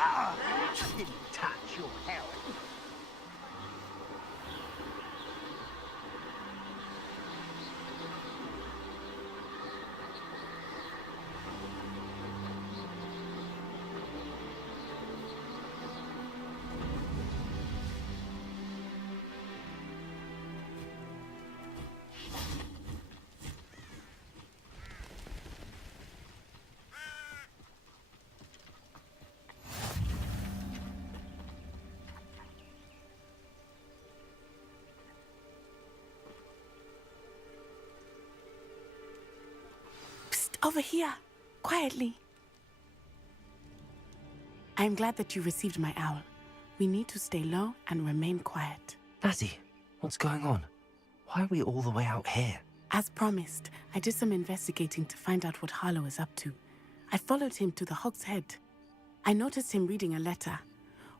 I didn't touch your health. Over here, quietly. I'm glad that you received my owl. We need to stay low and remain quiet. Natty, what's going on? Why are we all the way out here? As promised, I did some investigating to find out what Harlow is up to. I followed him to the Hog's Head. I noticed him reading a letter.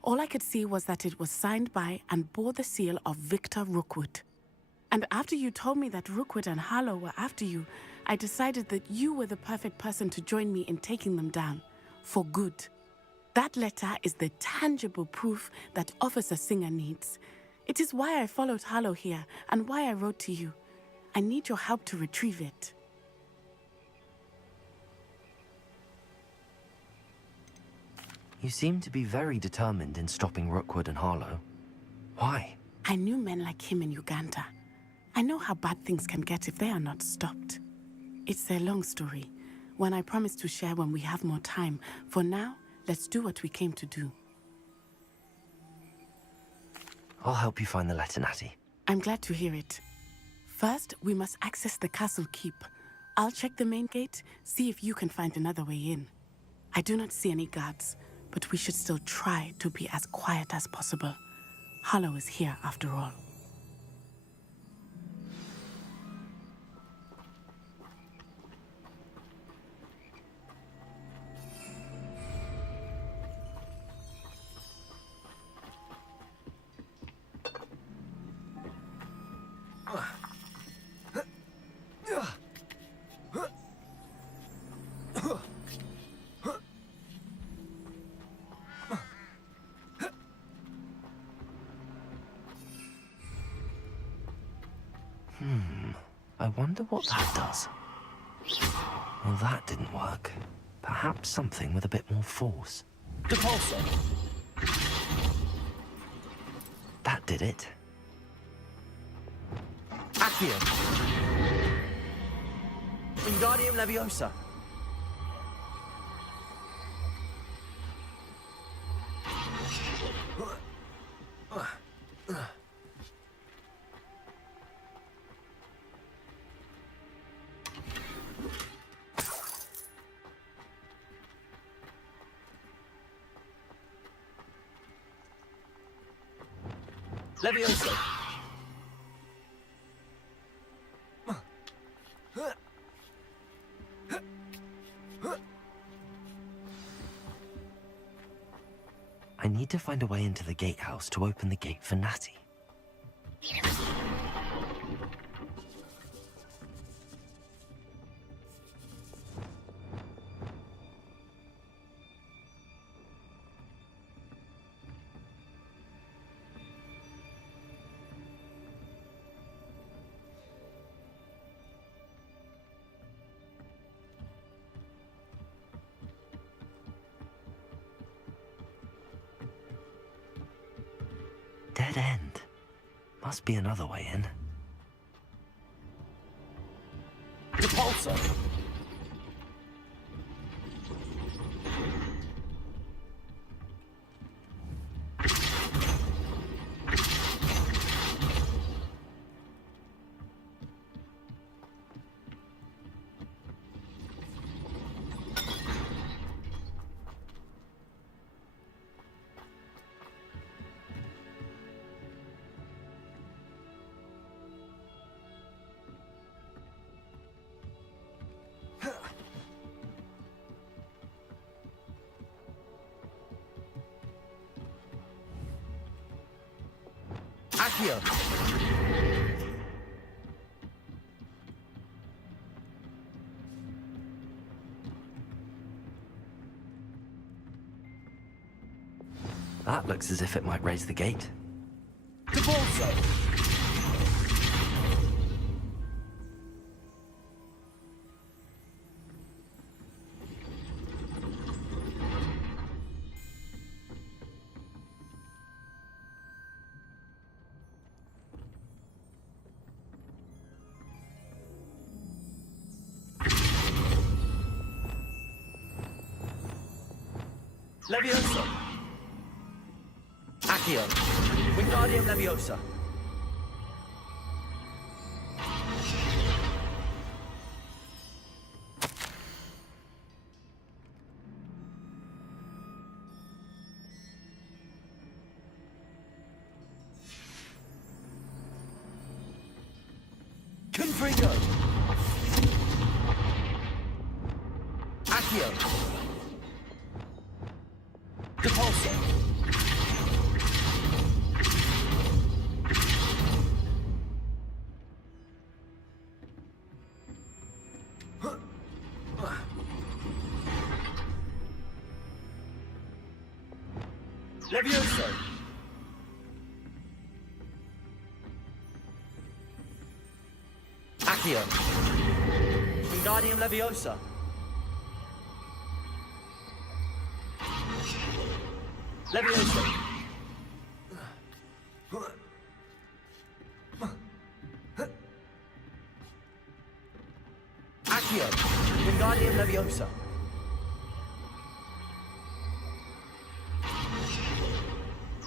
All I could see was that it was signed by and bore the seal of Victor Rookwood. And after you told me that Rookwood and Harlow were after you, I decided that you were the perfect person to join me in taking them down. For good. That letter is the tangible proof that Officer Singer needs. It is why I followed Harlow here and why I wrote to you. I need your help to retrieve it. You seem to be very determined in stopping Rookwood and Harlow. Why? I knew men like him in Uganda. I know how bad things can get if they are not stopped. It's a long story, one I promise to share when we have more time. For now, let's do what we came to do. I'll help you find the letter, Natty. I'm glad to hear it. First, we must access the castle keep. I'll check the main gate, see if you can find another way in. I do not see any guards, but we should still try to be as quiet as possible. Harlow is here after all. I wonder what that does. Well, that didn't work. Perhaps something with a bit more force. Depulso! That did it. Accio! Wingardium Leviosa! Leviosa! I need to find a way into the gatehouse to open the gate for Natty. Dead end. Must be another way in. Depulso! Accio! That looks as if it might raise the gate. Depulso! Leviosa! Accio! Wingardium Leviosa! Confringo. Accio. Depulso. Levioso. Accio. Wingardium Leviosa. Levioso. Accio. Wingardium Leviosa.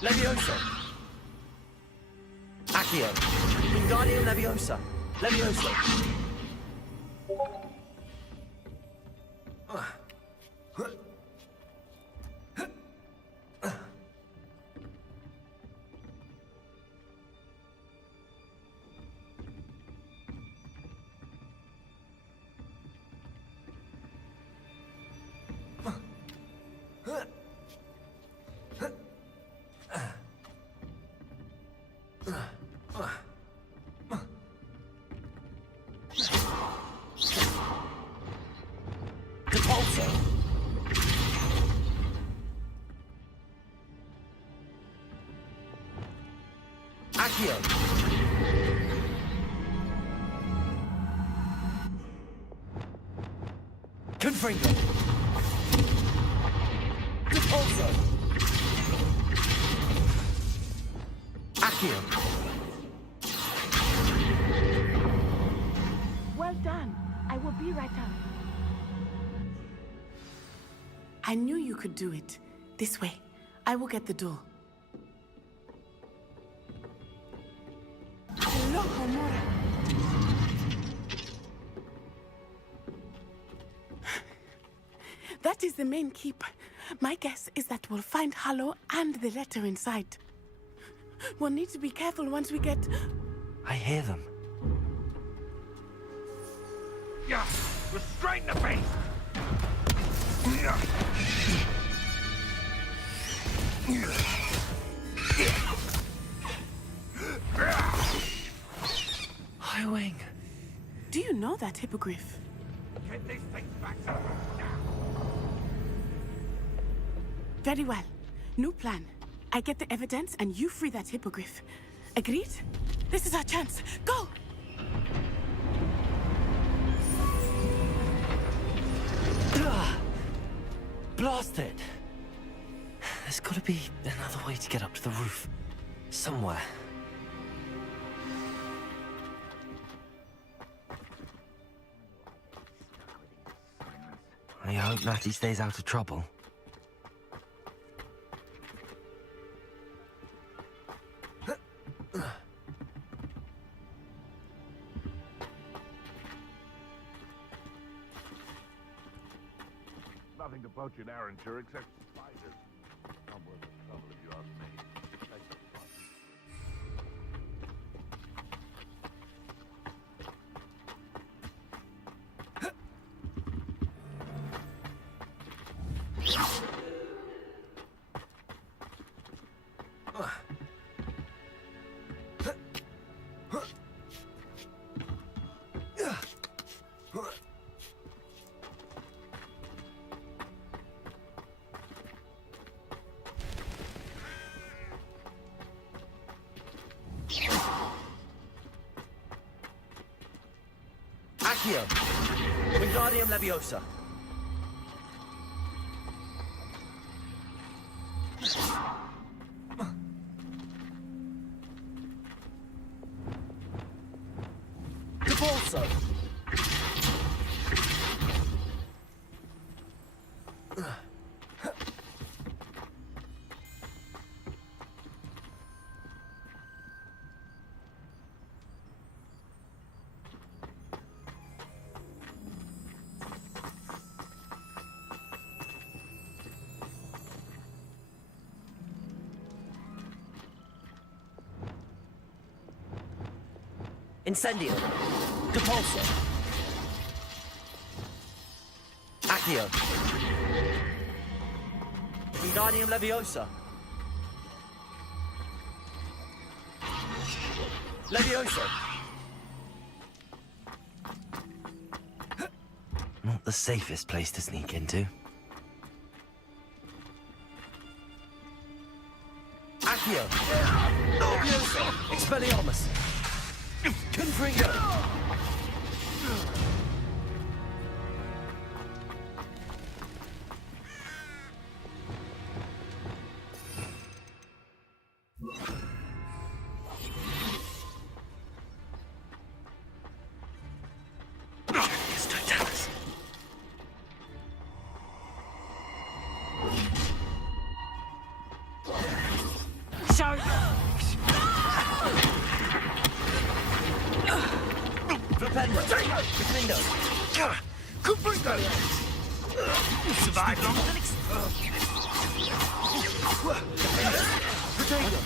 Levioso. Accio. Wingardium Leviosa. Levioso. Depulso. Accio. Confringo. Depulso. Accio. Well done. I will be right up. I knew you could do it. This way. I will get the door. Hello, Homura. That is the main keep. My guess is that we'll find Harlow and the letter inside. We'll need to be careful once we get... I hear them. Yeah, restrain the beast! Highwing. Do you know that hippogriff? Get these things back to them now! Very well. New plan. I get the evidence and you free that hippogriff. Agreed? This is our chance. Go! Blast it! There's gotta be another way to get up to the roof. Somewhere. I hope Natty stays out of trouble. Nothing to poach in Arrancher except spiders. Not worth the trouble if you ask me. Take the fight. Accio. Wingardium Leviosa. Depulso. Incendio. Depulso. Accio. Wingardium Leviosa. Levioso. Not the safest place to sneak into. Accio. Leviosa. Expelliarmus. Confringo. Verpendo. Defendo. Confringo! You survived longer than Protego.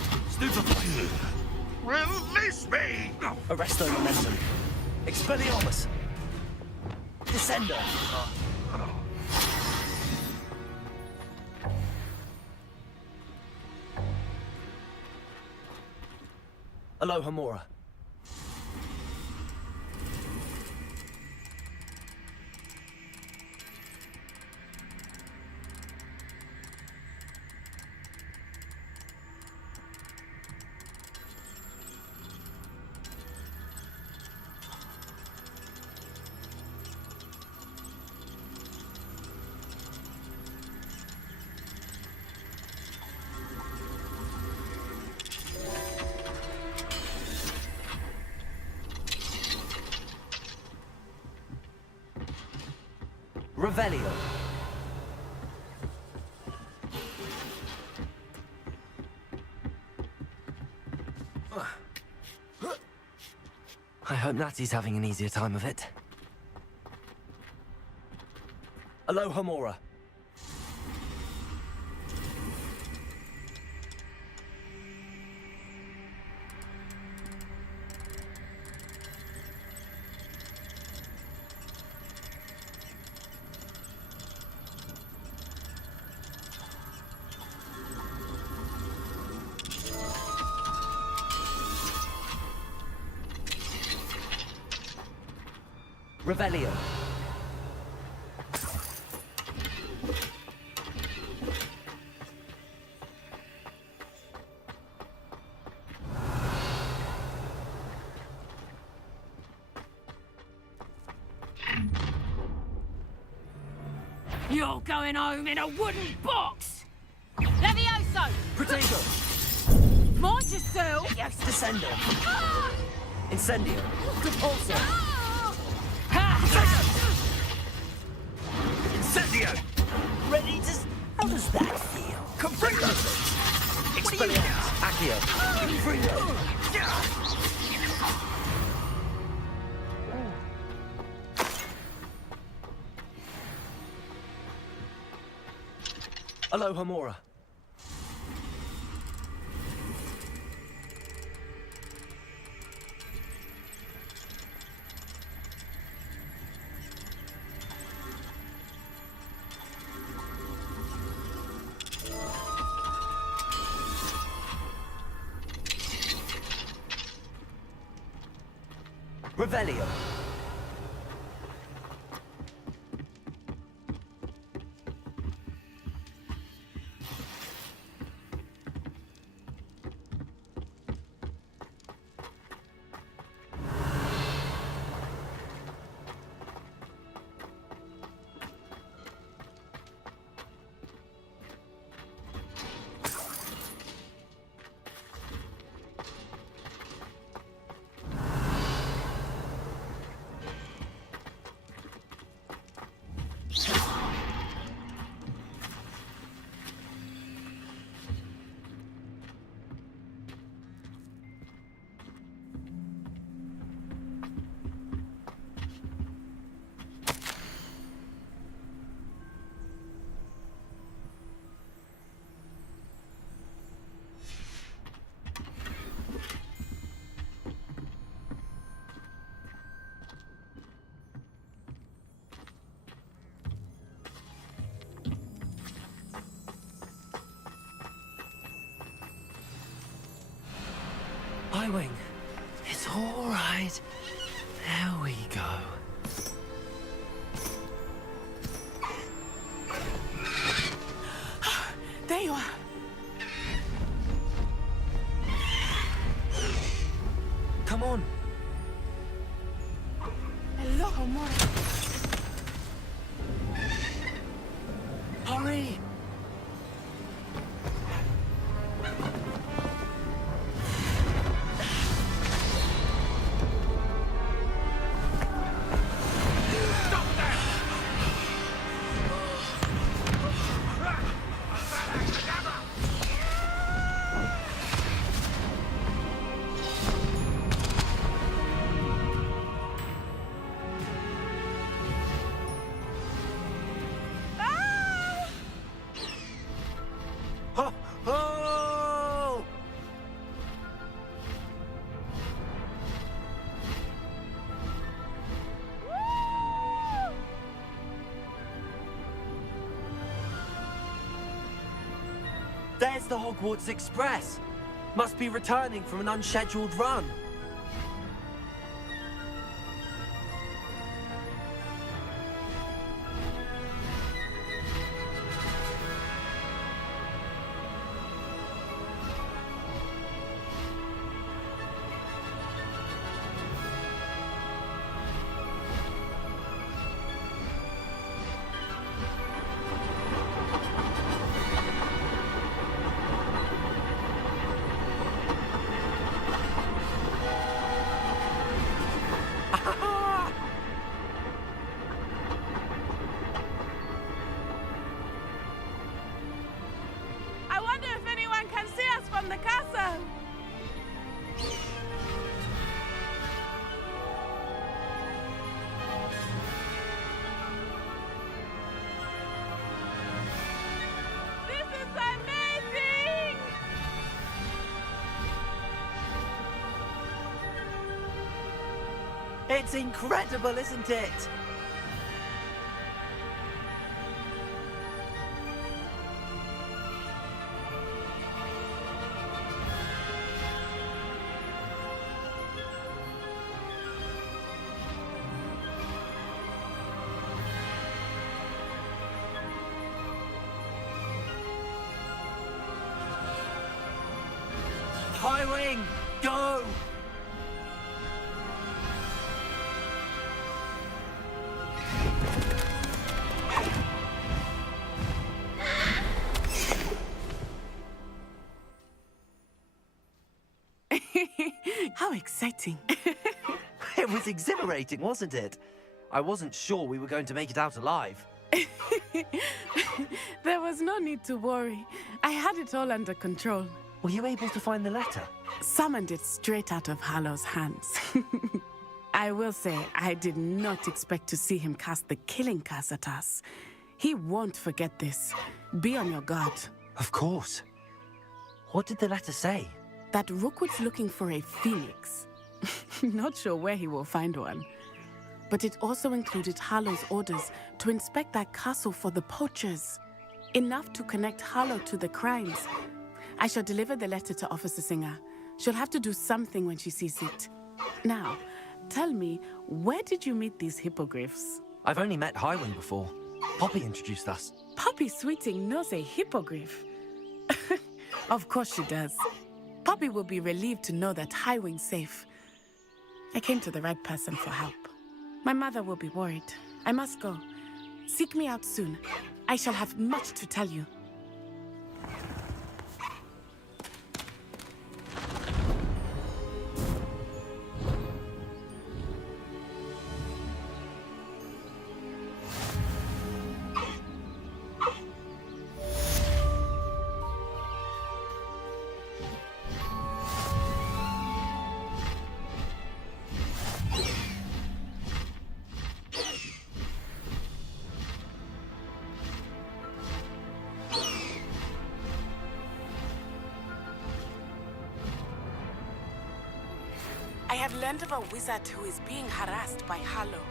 Release me! Arresto Momentum. Expelliarmus. Descendo. Alohomora. Revelio. I hope Natty's having an easier time of it. Alohomora. Revelio. You're going home in a wooden box! Levioso! Protego. Mind yourself! Descendo. Ah! Incendio. Depulso. Ah! Incendio! Ready to... How does that feel? Confringo! Expelliarmus. Accio. Confringo. Alohomora. Revelio. Highwing. It's all right. There we go. There you are. Come on. Hello, Homura. Hurry! Ho! Ho! There's the Hogwarts Express. Must be returning from an unscheduled run. I wonder if anyone can see us from the castle. This is amazing! It's incredible, isn't it? Highwing, go! How exciting. It was exhilarating, wasn't it? I wasn't sure we were going to make it out alive. There was no need to worry. I had it all under control. Were you able to find the letter? Summoned it straight out of Harlow's hands. I will say, I did not expect to see him cast the killing curse at us. He won't forget this. Be on your guard. Of course. What did the letter say? That Rookwood's looking for a phoenix. Not sure where he will find one. But it also included Harlow's orders to inspect that castle for the poachers. Enough to connect Harlow to the crimes. I shall deliver the letter to Officer Singer. She'll have to do something when she sees it. Now, tell me, where did you meet these hippogriffs? I've only met Highwing before. Poppy introduced us. Poppy Sweeting knows a hippogriff. Of course she does. Poppy will be relieved to know that Highwing's safe. I came to the right person for help. My mother will be worried. I must go. Seek me out soon. I shall have much to tell you. I have learned of a wizard who is being harassed by Harlow.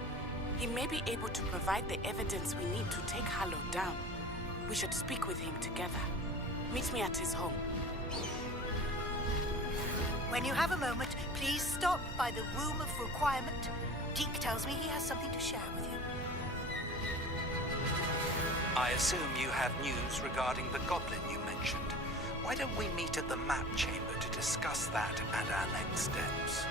He may be able to provide the evidence we need to take Harlow down. We should speak with him together. Meet me at his home. When you have a moment, please stop by the Room of Requirement. Deke tells me he has something to share with you. I assume you have news regarding the goblin you mentioned. Why don't we meet at the map chamber to discuss that and our next steps?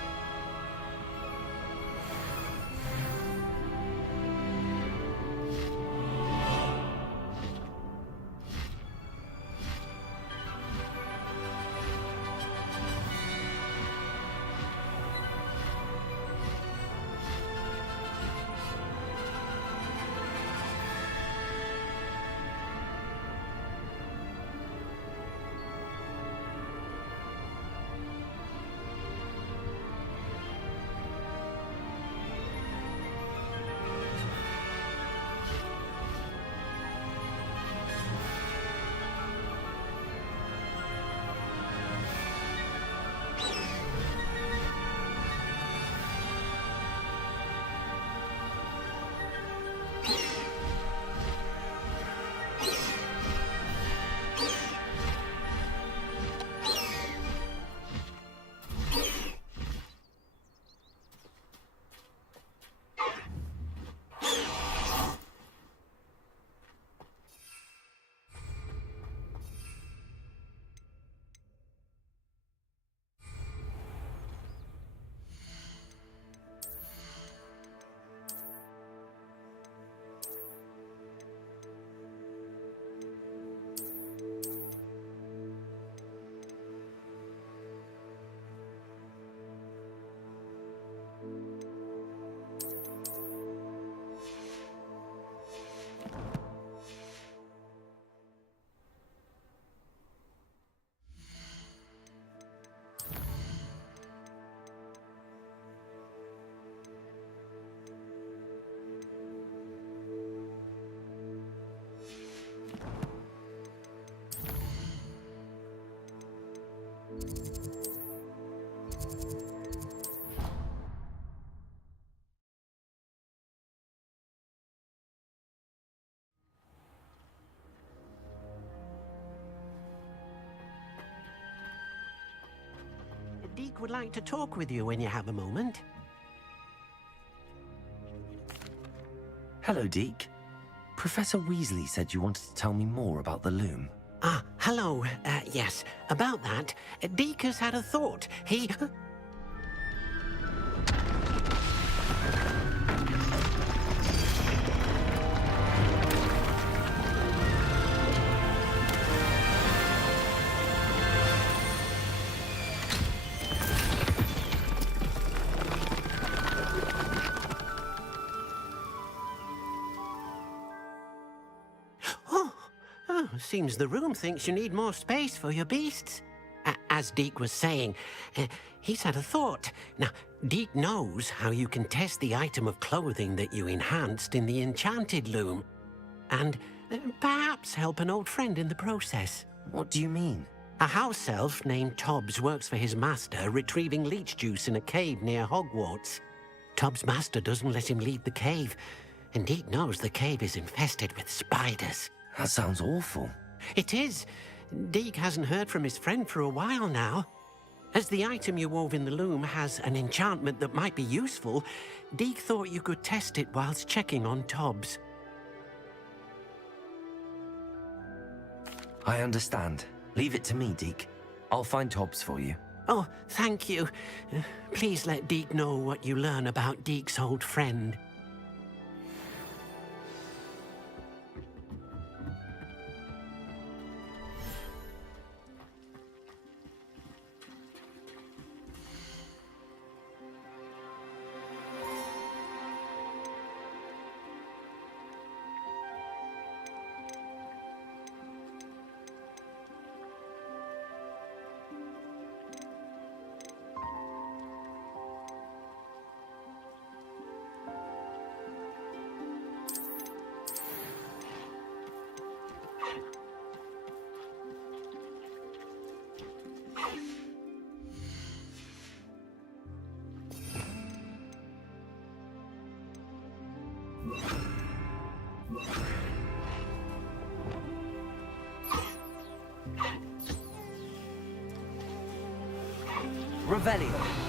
Deke would like to talk with you when you have a moment. Hello, Deke. Professor Weasley said you wanted to tell me more about the loom. Ah, hello. Yes, about that. Deke has had a thought. He... Seems the room thinks you need more space for your beasts. As Deke was saying, he's had a thought. Now, Deke knows how you can test the item of clothing that you enhanced in the enchanted loom. And perhaps help an old friend in the process. What do you mean? A house elf named Tobbs works for his master, retrieving leech juice in a cave near Hogwarts. Tobbs' master doesn't let him leave the cave, and Deke knows the cave is infested with spiders. That sounds awful. It is. Deke hasn't heard from his friend for a while now. As the item you wove in the loom has an enchantment that might be useful, Deke thought you could test it whilst checking on Tobbs. I understand. Leave it to me, Deke. I'll find Tobbs for you. Oh, thank you. Please let Deke know what you learn about Deke's old friend. Revelio.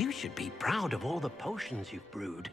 You should be proud of all the potions you've brewed.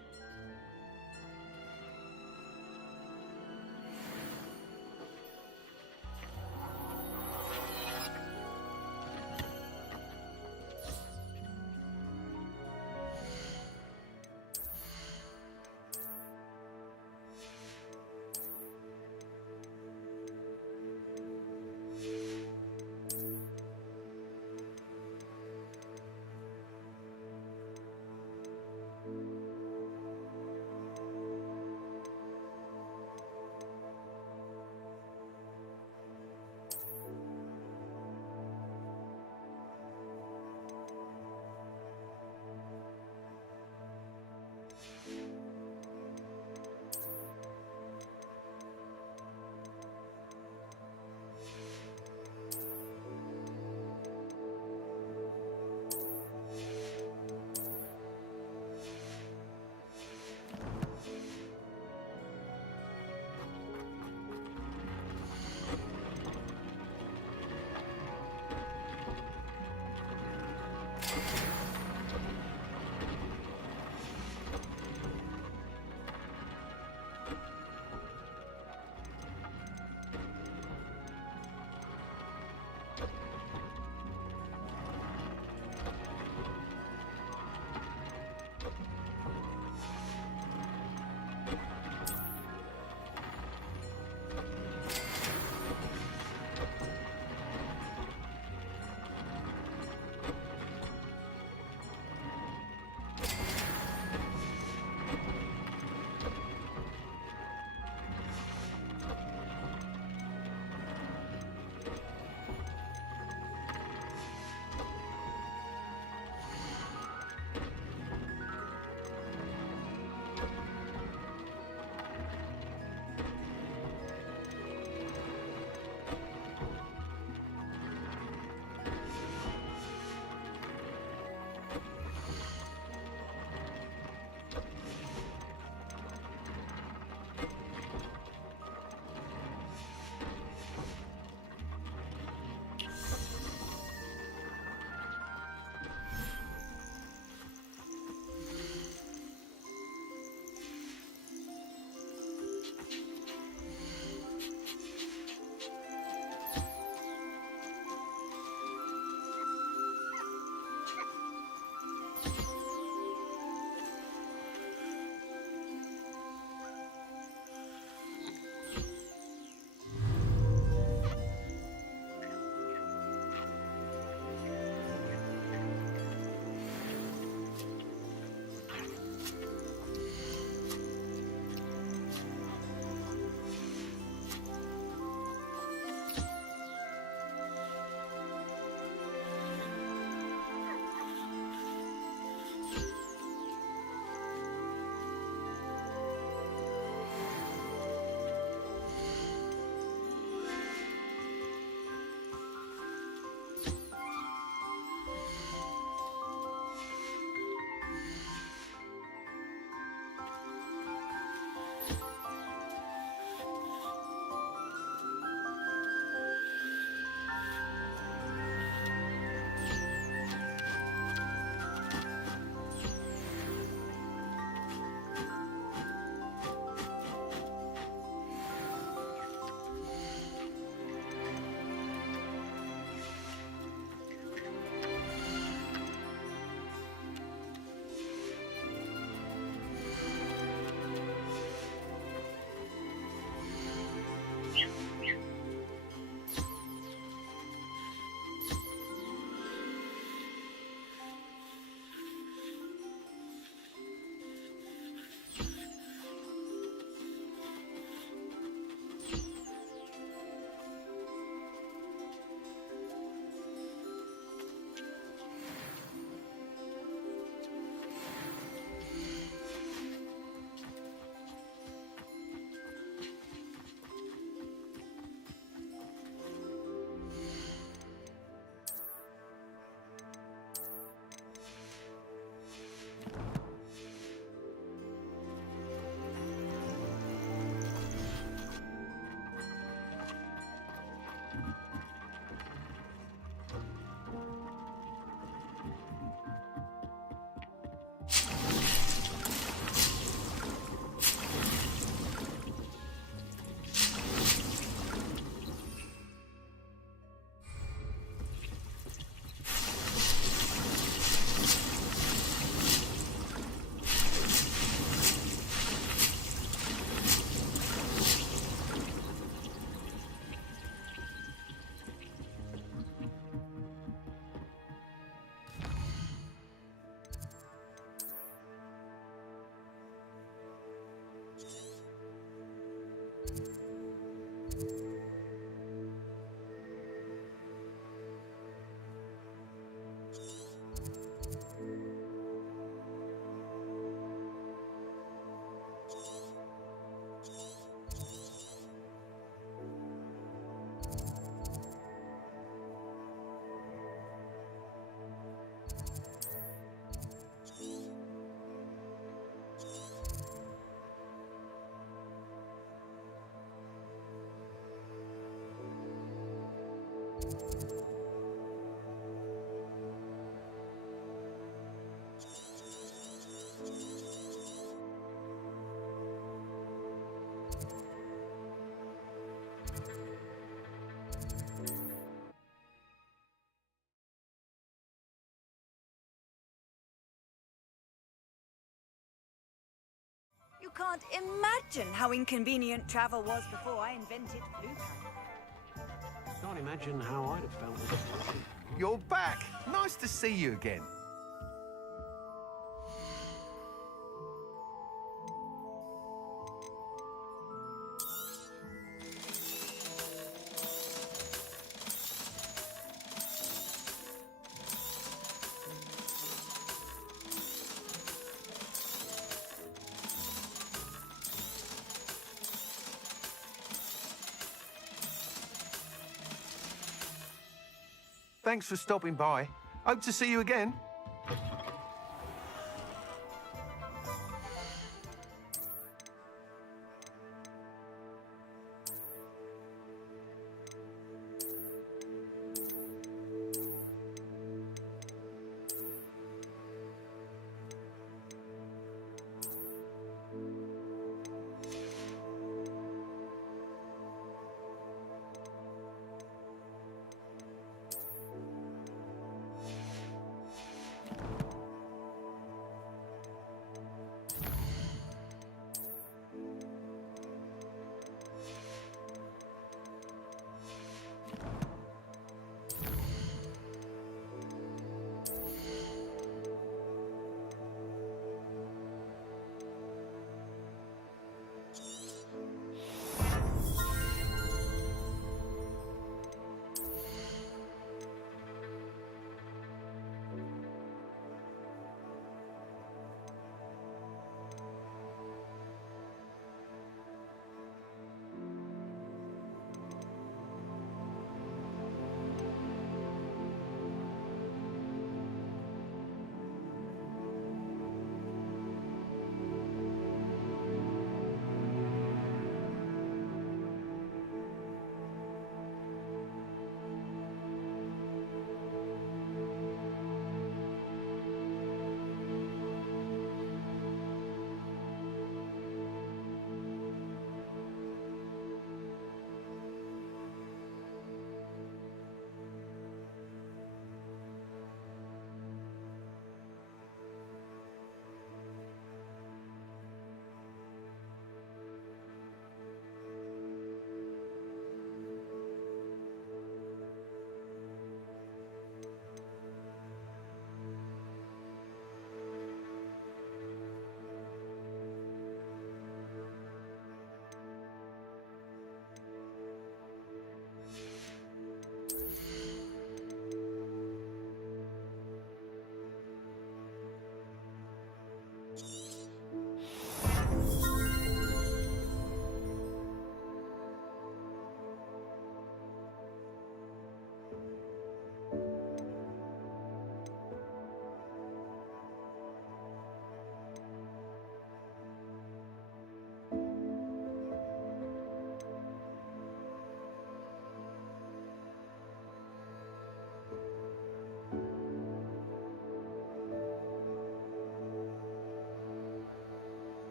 can't imagine how inconvenient travel was before I invented Fluke. Can't imagine how I'd have felt with it. You're back. Nice to see you again. Thanks for stopping by. Hope to see you again.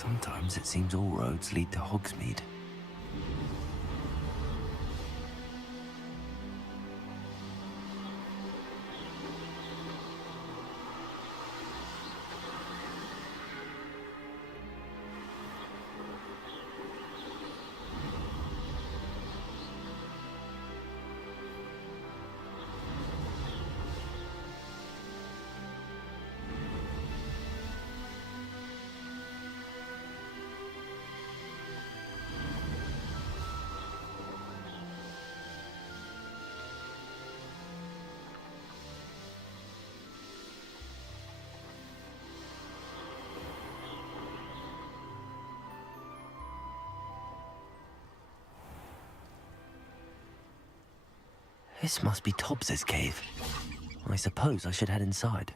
Sometimes it seems all roads lead to Hogsmeade. This must be Tobbs's cave. I suppose I should head inside.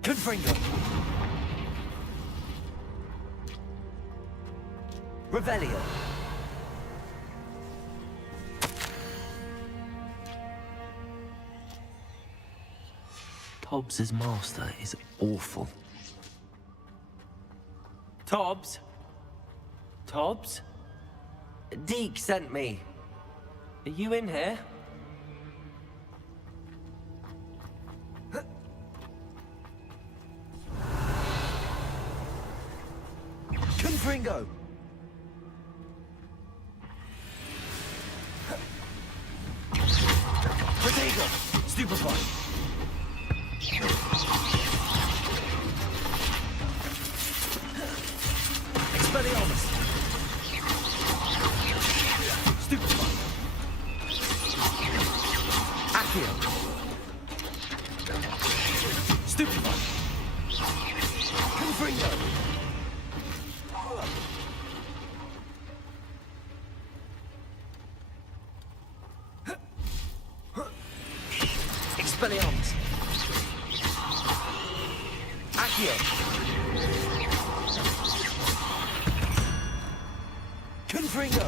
Confringo. Revelio. Tobbs's master is awful. Tobbs? Tobbs? Deke sent me. Are you in here? Confringo! Protego! Stupefy! Expelliarmus! Stupefy! Accio! Stupefy! Confringo! Expelliarmus! Accio! Confringo!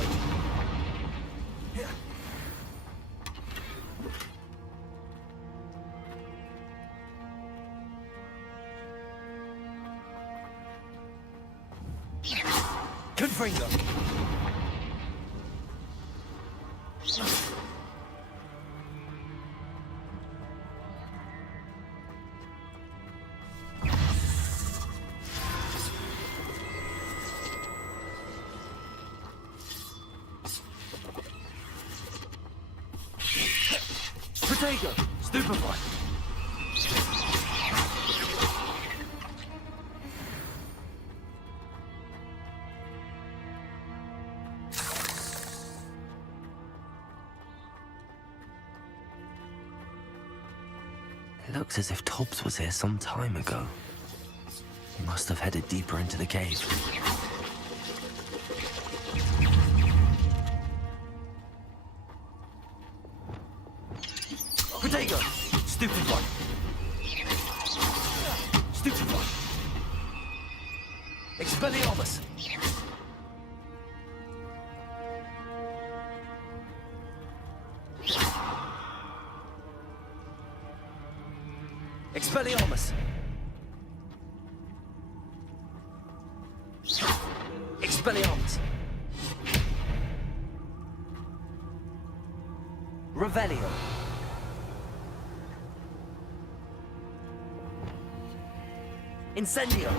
Confringo! Protego! Stupefy! It looks as if Tobbs was here some time ago. He must have headed deeper into the cave. Protego! Stupefy! Stupefy! Expelliarmus! Expelliarmus! Expelliarmus! Revelio! Incendio!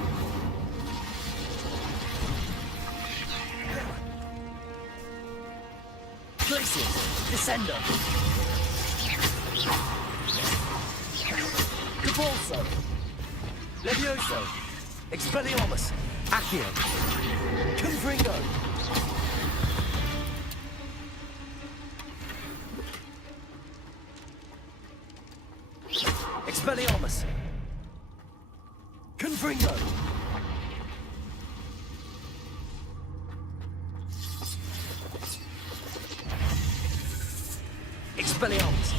Glacius. Descendo. Cabalso. Levioso. Expelliarmus. Accio. Confringo. Expelliarmus. Confringo. Expelliarmus.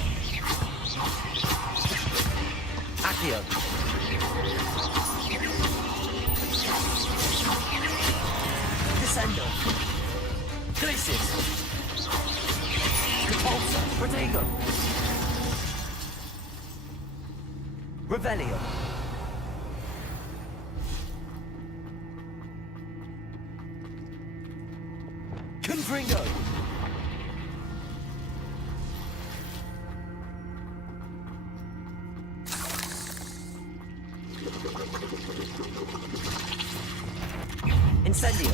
Accio. Descendo. Glacius. Repulsor. Protego. Revelio. Confringo. Incendio.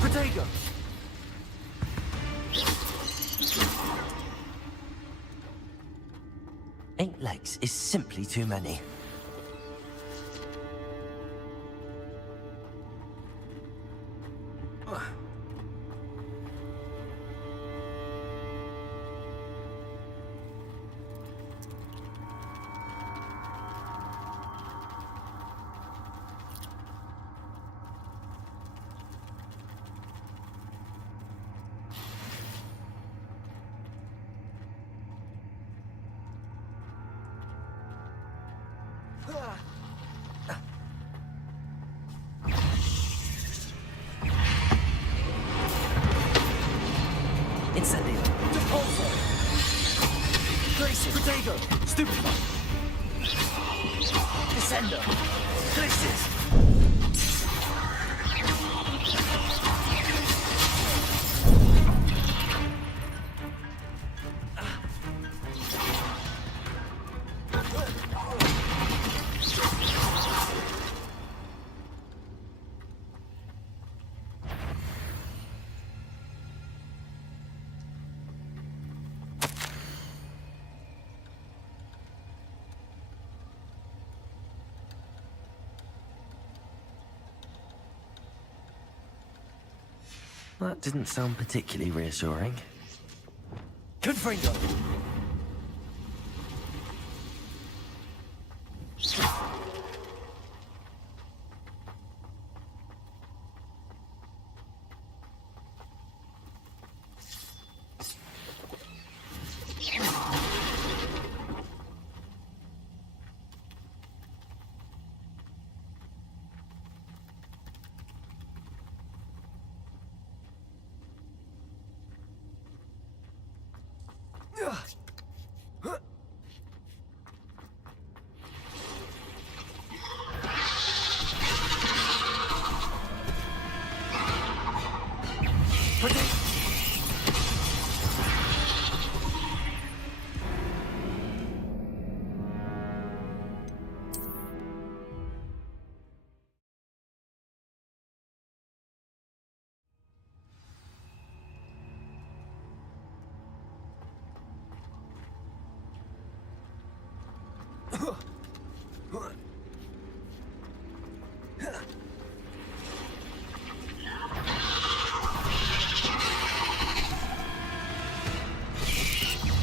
Protego. Eight legs is simply too many. Incendio. Repulsor. Glacius. Protego. Stupefy. Descendo. Glacius. That didn't sound particularly reassuring. Confringo.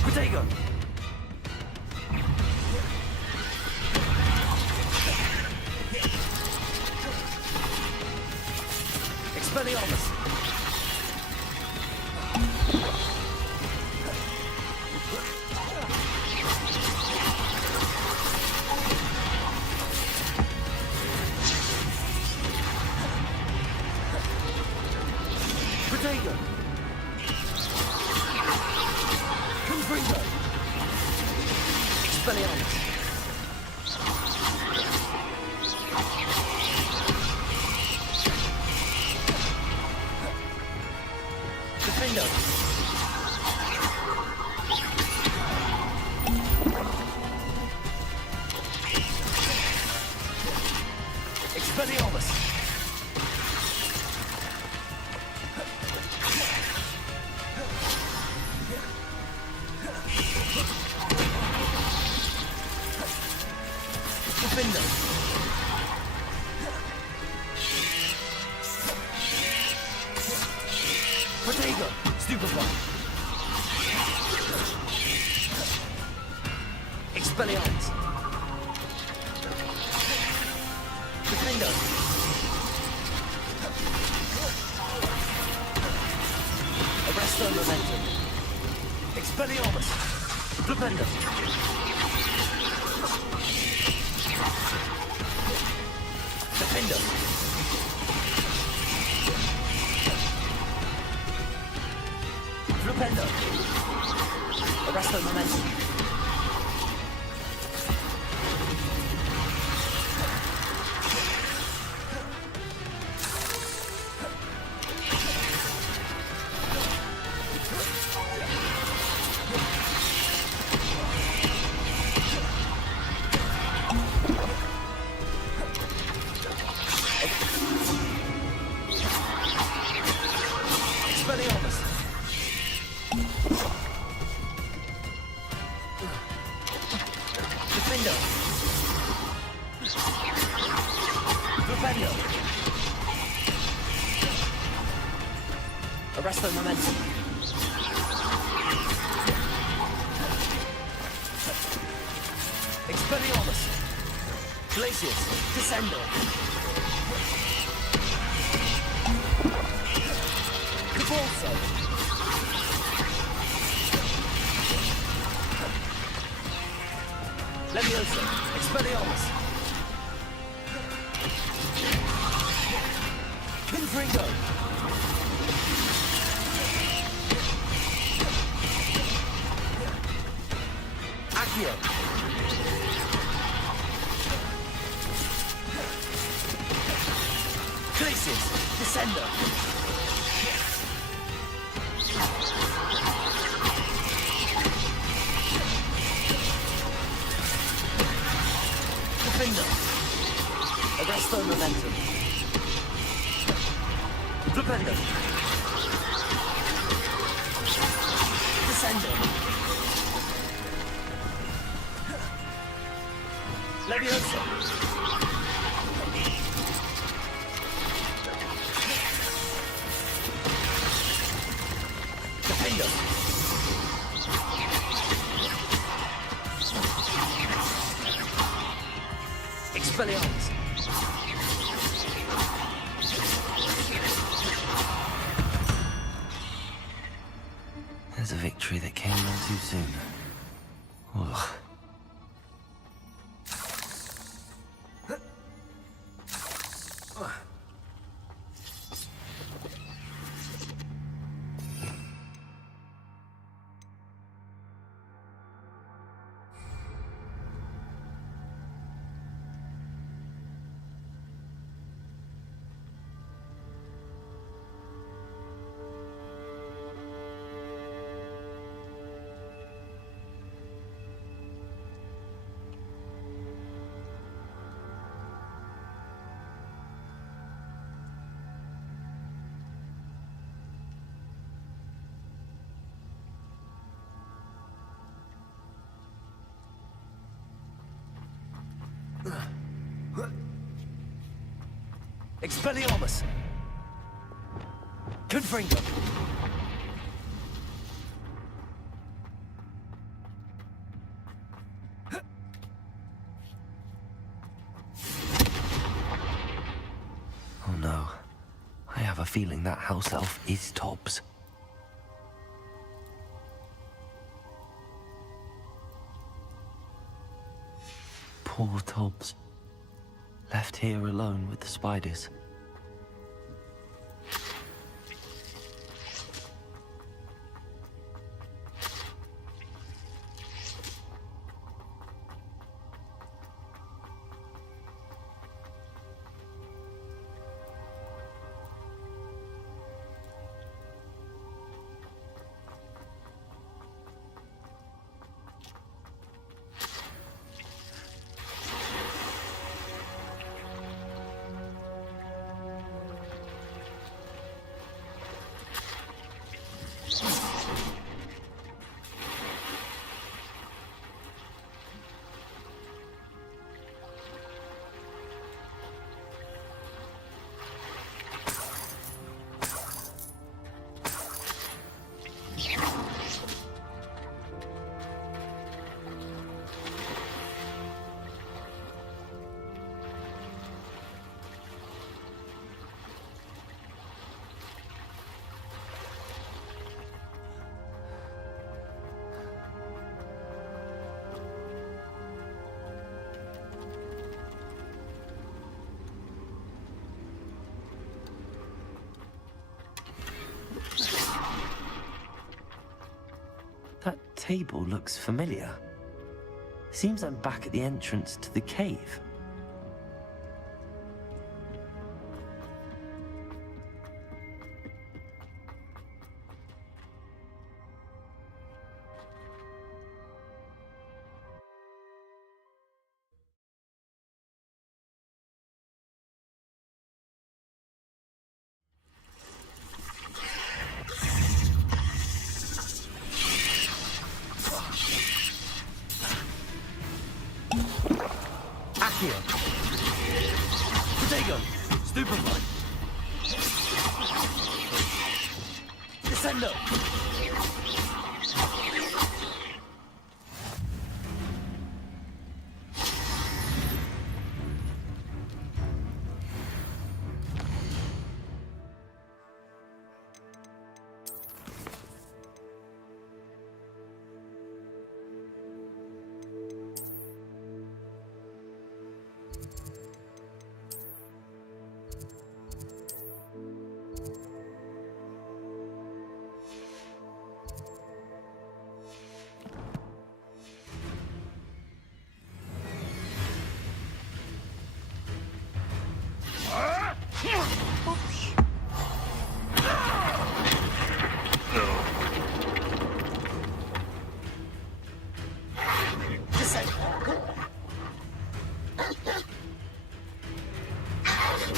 Protego. Expelliarmus. Protego. Confringo. Expelliarmus. Defendo. Expelliarmus! Defender! Protego! Stupefy! Expelliarmus! Defender! Arresto Momentum! Expelliarmus! Flipendo! Defender! Flipendo! Arresto Momentum! Expelliarmus! Defender! Flipendo! Arresto Momentum! Expelliarmus! Glacius! Descendo! Cabalso! Leviosa! Expelliarmus! Confringo! Accio! Glacius! Descendo! Defender! Arresto Momentum! Flipendo! Descendo! Leviosa! Defender! Expelliarmus! There's a victory that came none too soon. Ugh. Expelliarmus! Confringo! Oh no. I have a feeling that house elf is Tobbs. Poor Tobbs. Left here alone with the spiders. table looks familiar. Seems I'm back at the entrance to the cave. Accio. Protego. Stupefy. Descendo.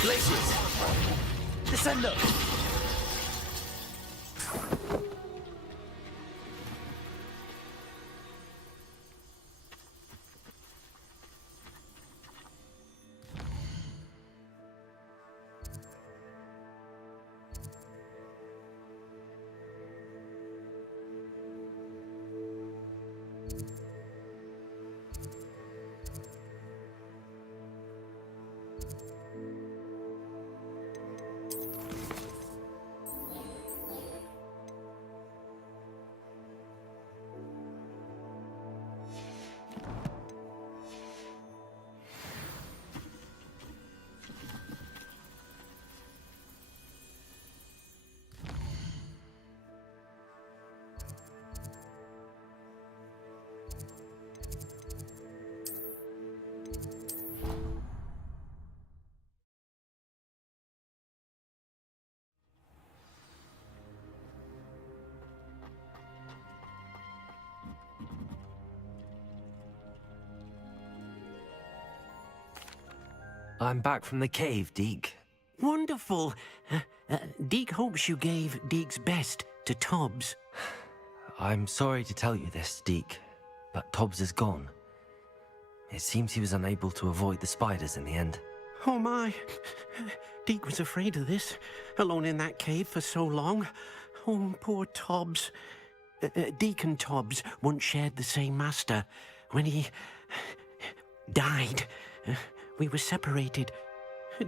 Glaciers. Descendo. I'm back from the cave, Deke. Wonderful. Deke hopes you gave Deke's best to Tobbs. I'm sorry to tell you this, Deke, but Tobbs is gone. It seems he was unable to avoid the spiders in the end. Oh my. Deke was afraid of this, alone in that cave for so long. Oh, poor Tobbs. Deke and Tobbs once shared the same master. When he died, we were separated.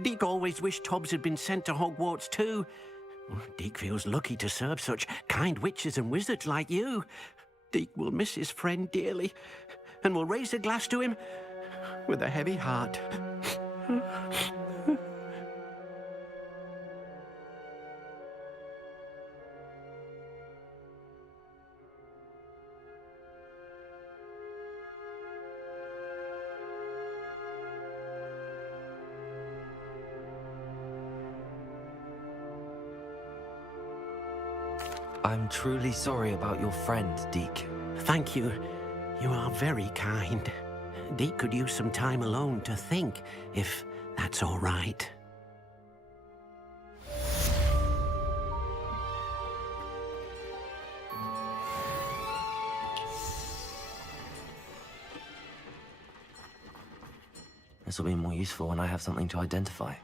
Deke always wished Tobbs had been sent to Hogwarts too. Deke feels lucky to serve such kind witches and wizards like you. Deke will miss his friend dearly, and will raise a glass to him with a heavy heart. I'm truly sorry about your friend, Deke. Thank you. You are very kind. Deke could use some time alone to think, if that's all right. This will be more useful when I have something to identify.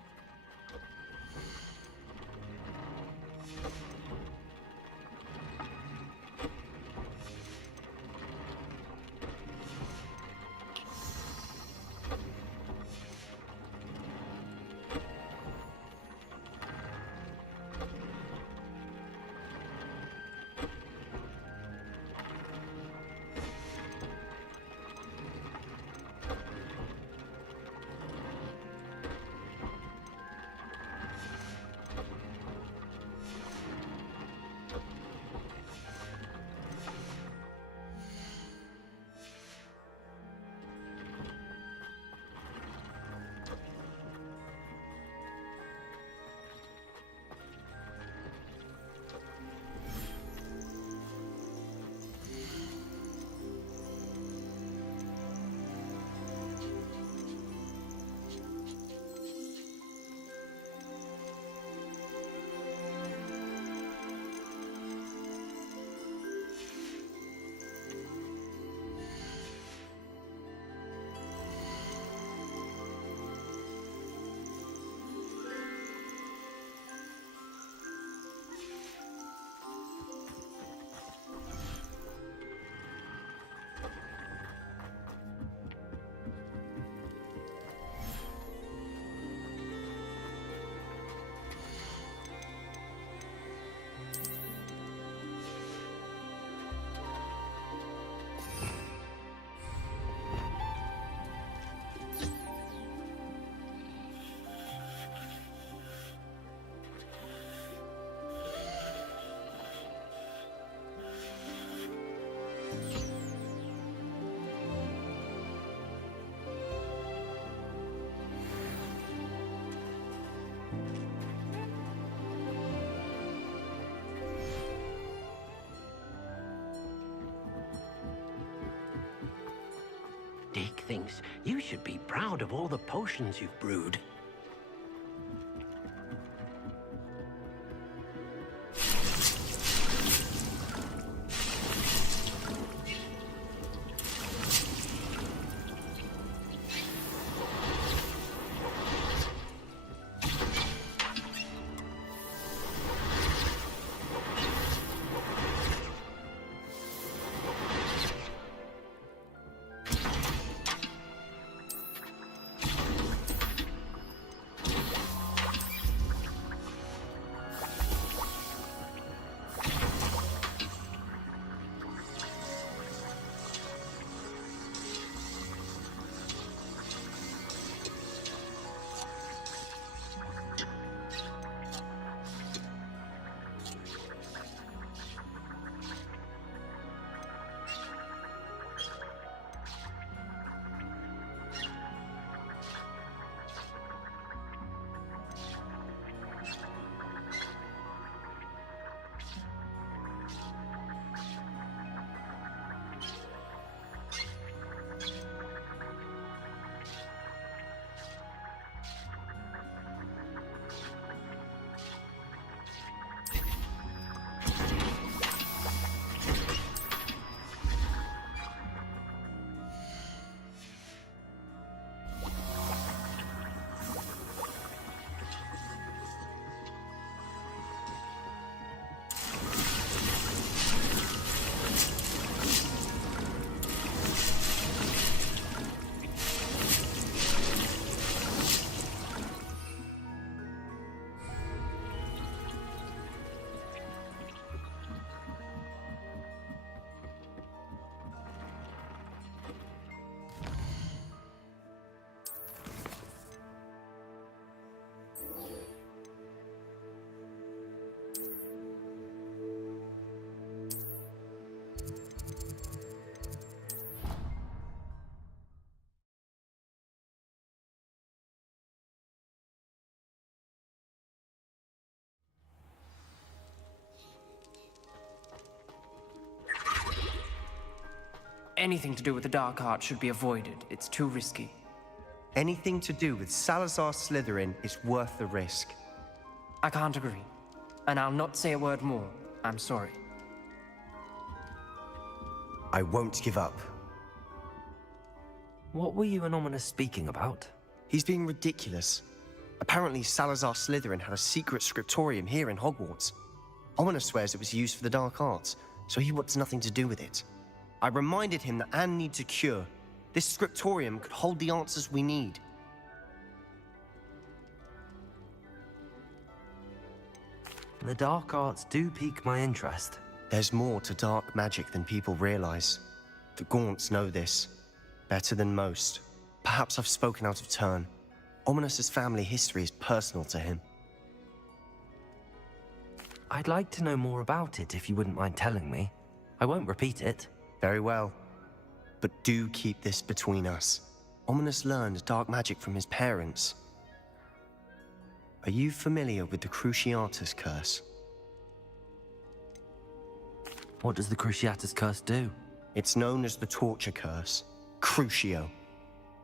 Deek thinks you should be proud of all the potions you've brewed. Anything to do with the Dark Art should be avoided. It's too risky. Anything to do with Salazar Slytherin is worth the risk. I can't agree. And I'll not say a word more. I'm sorry. I won't give up. What were you and Ominous speaking about? He's being ridiculous. Apparently Salazar Slytherin had a secret scriptorium here in Hogwarts. Ominous swears it was used for the Dark Arts, so he wants nothing to do with it. I reminded him that Anne needs a cure. This scriptorium could hold the answers we need. The Dark Arts do pique my interest. There's more to dark magic than people realize. The Gaunts know this. Better than most. Perhaps I've spoken out of turn. Ominous's family history is personal to him. I'd like to know more about it if you wouldn't mind telling me. I won't repeat it. Very well. But do keep this between us. Ominous learned dark magic from his parents. Are you familiar with the Cruciatus Curse? What does the Cruciatus Curse do? It's known as the Torture Curse. Crucio.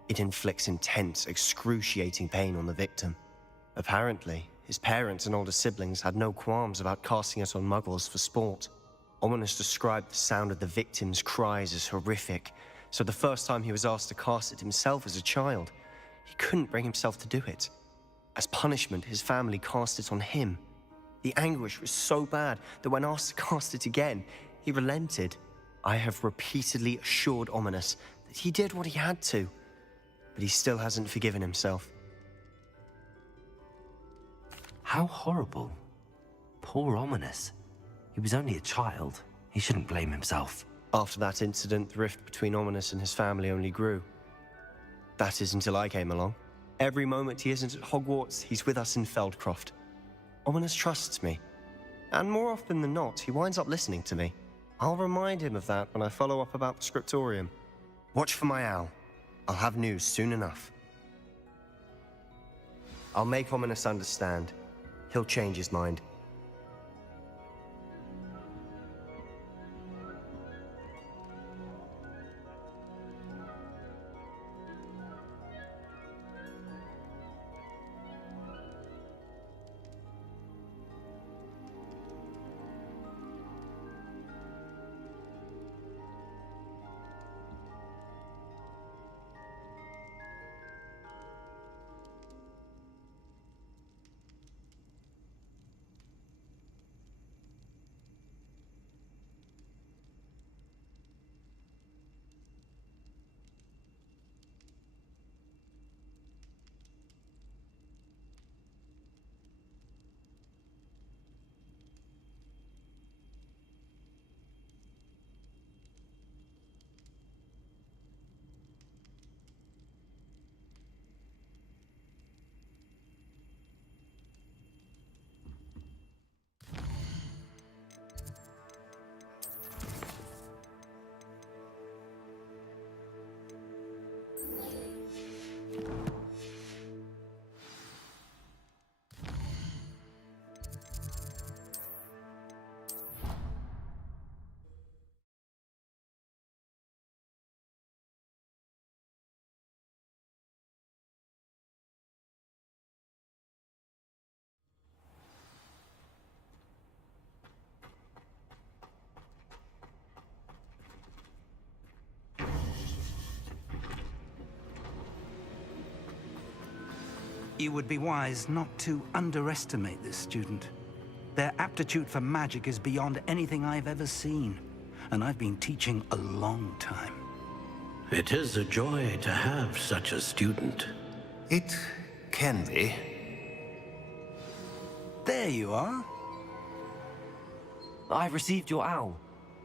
It inflicts intense, excruciating pain on the victim. Apparently, his parents and older siblings had no qualms about casting it on muggles for sport. Ominous described the sound of the victim's cries as horrific, so the first time he was asked to cast it himself as a child, he couldn't bring himself to do it. As punishment, his family cast it on him. The anguish was so bad that when asked to cast it again, he relented. I have repeatedly assured Ominous that he did what he had to, but he still hasn't forgiven himself. How horrible. Poor Ominous. He was only a child. He shouldn't blame himself. After that incident, the rift between Ominous and his family only grew. That is until I came along. Every moment he isn't at Hogwarts, he's with us in Feldcroft. Ominous trusts me. And more often than not, he winds up listening to me. I'll remind him of that when I follow up about the scriptorium. Watch for my owl. I'll have news soon enough. I'll make Ominous understand. He'll change his mind. You would be wise not to underestimate this student. Their aptitude for magic is beyond anything I've ever seen, and I've been teaching a long time. It is a joy to have such a student. It can be. There you are. I received your owl.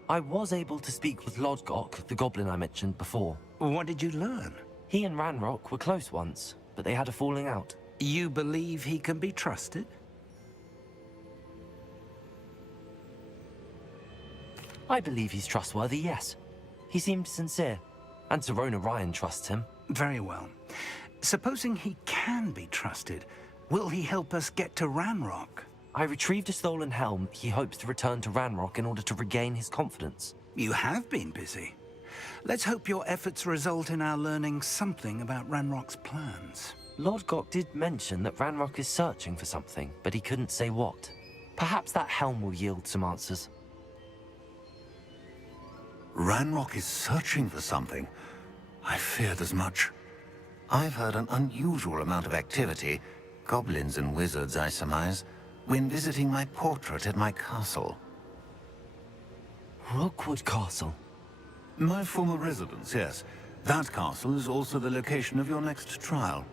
I was able to speak with Lodgok, the goblin I mentioned before. What did you learn? He and Ranrock were close once, but they had a falling out. You believe he can be trusted? I believe he's trustworthy, yes. He seemed sincere, and Sirona Ryan trusts him. Very well. Supposing he can be trusted, will he help us get to Ranrock? I retrieved a stolen helm. He hopes to return to Ranrock in order to regain his confidence. You have been busy. Let's hope your efforts result in our learning something about Ranrock's plans. Lodgok did mention that Ranrock is searching for something, but he couldn't say what. Perhaps that helm will yield some answers. Ranrock is searching for something. I feared as much. I've heard an unusual amount of activity, goblins and wizards, I surmise, when visiting my portrait at my castle. Rookwood Castle? My former residence, yes. That castle is also the location of your next trial.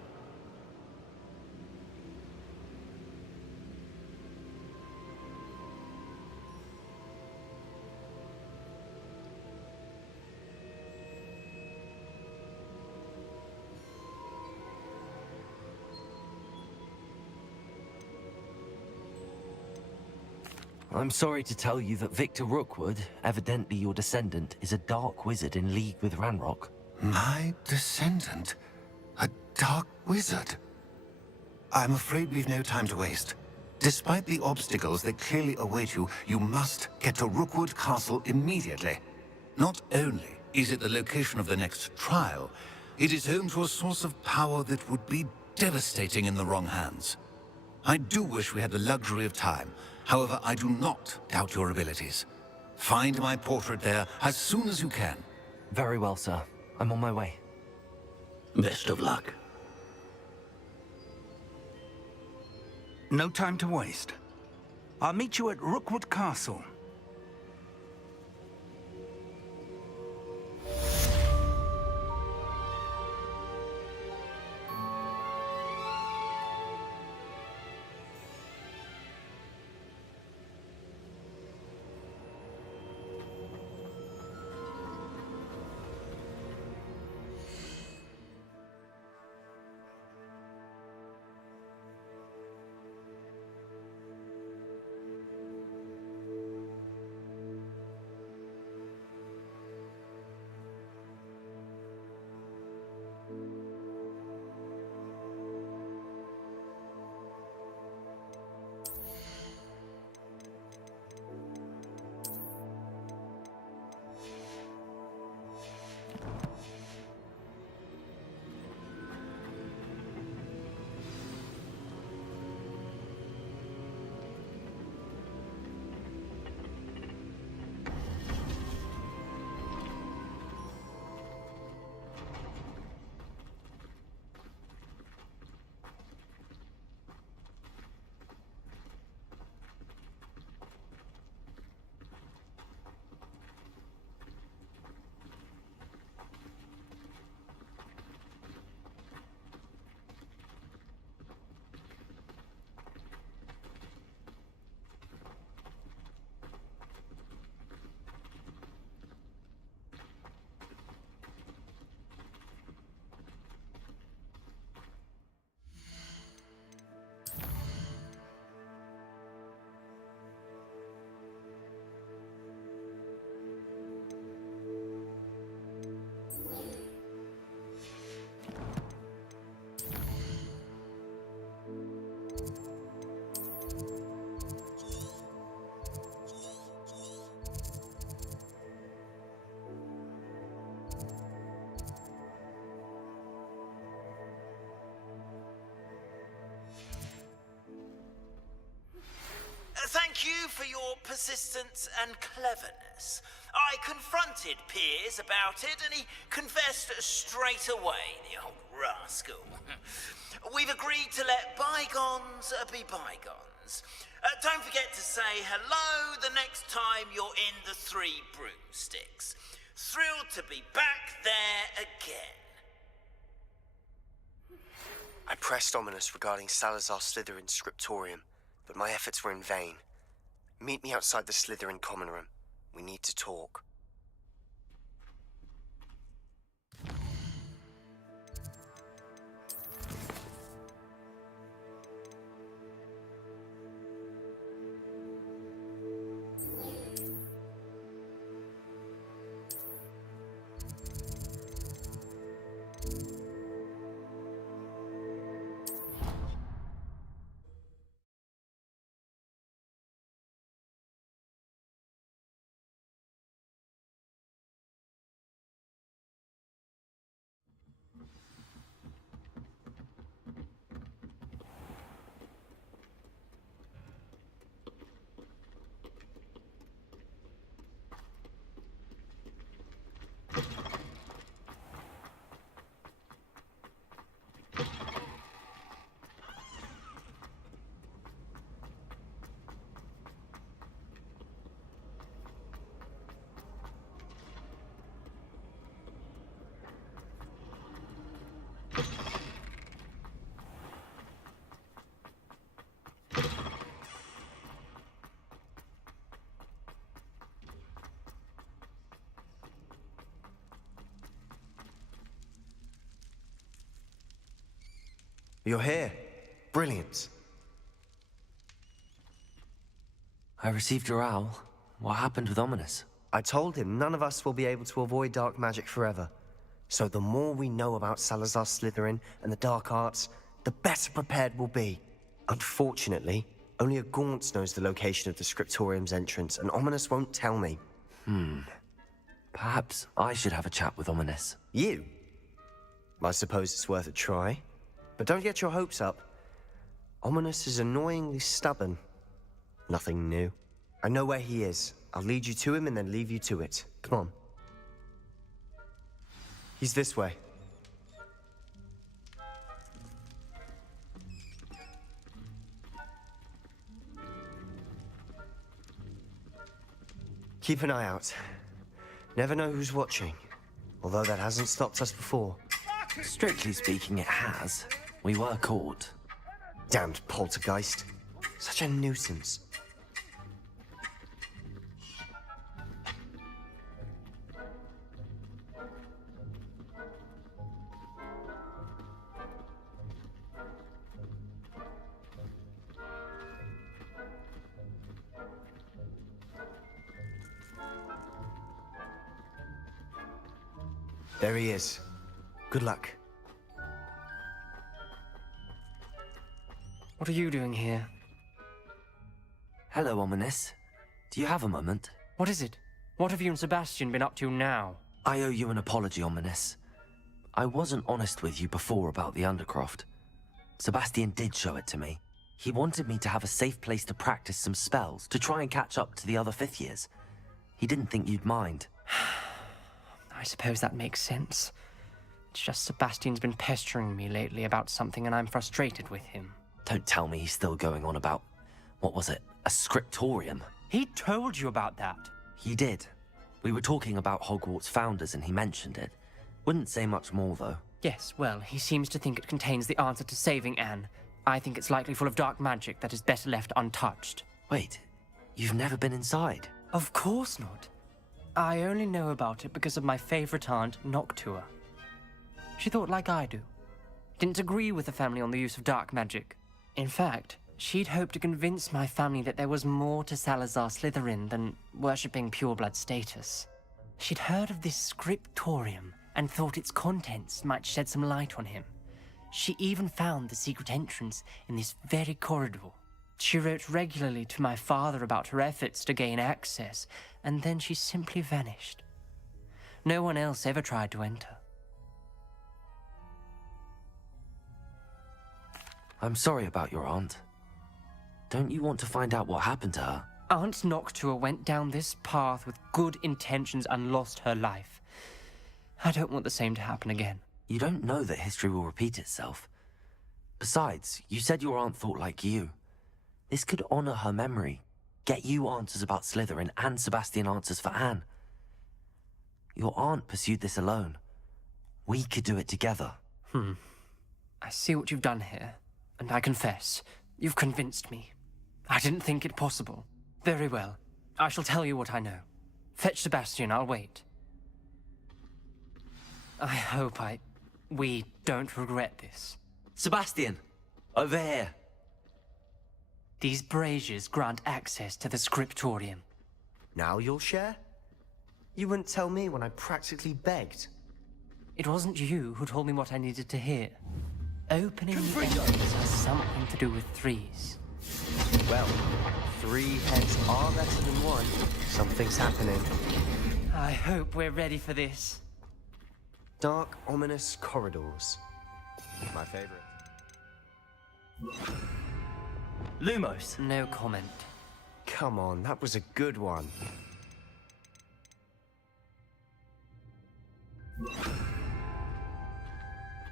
I'm sorry to tell you that Victor Rookwood, evidently your descendant, is a dark wizard in league with Ranrock. My descendant? A dark wizard? I'm afraid we've no time to waste. Despite the obstacles that clearly await you, you must get to Rookwood Castle immediately. Not only is it the location of the next trial, it is home to a source of power that would be devastating in the wrong hands. I do wish we had the luxury of time. However, I do not doubt your abilities. Find my portrait there as soon as you can. Very well, sir. I'm on my way. Best of luck. No time to waste. I'll meet you at Rookwood Castle. Thank you for your persistence and cleverness. I confronted Piers about it, and he confessed straight away. The old rascal. We've agreed to let bygones be bygones. Don't forget to say hello the next time you're in the Three Broomsticks. Thrilled to be back there again. I pressed Ominous regarding Salazar Slytherin's scriptorium, but my efforts were in vain. Meet me outside the Slytherin common room. We need to talk. You're here. Brilliant. I received your owl. What happened with Ominous? I told him none of us will be able to avoid dark magic forever. So the more we know about Salazar Slytherin and the dark arts, the better prepared we'll be. Unfortunately, only a Gaunt knows the location of the scriptorium's entrance, and Ominous won't tell me. Perhaps I should have a chat with Ominous. You? I suppose it's worth a try. But don't get your hopes up. Ominous is annoyingly stubborn. Nothing new. I know where he is. I'll lead you to him and then leave you to it. Come on. He's this way. Keep an eye out. Never know who's watching. Although that hasn't stopped us before. Strictly speaking, it has. We were caught. Damned poltergeist. Such a nuisance. There he is. Good luck. What are you doing here? Hello, Ominous. Do you have a moment? What is it? What have you and Sebastian been up to now? I owe you an apology, Ominous. I wasn't honest with you before about the Undercroft. Sebastian did show it to me. He wanted me to have a safe place to practice some spells, to try and catch up to the other fifth years. He didn't think you'd mind. I suppose that makes sense. It's just Sebastian's been pestering me lately about something and I'm frustrated with him. Don't tell me he's still going on about, what was it, a scriptorium? He told you about that. He did. We were talking about Hogwarts founders and he mentioned it. Wouldn't say much more, though. Yes, well, he seems to think it contains the answer to saving Anne. I think it's likely full of dark magic that is better left untouched. Wait, you've never been inside? Of course not. I only know about it because of my favorite aunt, Noctua. She thought like I do. Didn't agree with the family on the use of dark magic. In fact, she'd hoped to convince my family that there was more to Salazar Slytherin than worshipping pureblood status. She'd heard of this scriptorium and thought its contents might shed some light on him. She even found the secret entrance in this very corridor. She wrote regularly to my father about her efforts to gain access, and then she simply vanished. No one else ever tried to enter. I'm sorry about your aunt. Don't you want to find out what happened to her? Aunt Noctua went down this path with good intentions and lost her life. I don't want the same to happen again. You don't know that history will repeat itself. Besides, you said your aunt thought like you. This could honor her memory, get you answers about Slytherin and Sebastian answers for Anne. Your aunt pursued this alone. We could do it together. I see what you've done here, and I confess, you've convinced me. I didn't think it possible. Very well. I shall tell you what I know. Fetch Sebastian, I'll wait. I hope we don't regret this. Sebastian! Over here! These braziers grant access to the scriptorium. Now you'll share? You wouldn't tell me when I practically begged. It wasn't you who told me what I needed to hear. Opening the entrance has something to do with threes. Well, 3 heads are better than 1. Something's happening. I hope we're ready for this. Dark, ominous corridors. My favorite. Lumos! No comment. Come on, that was a good one.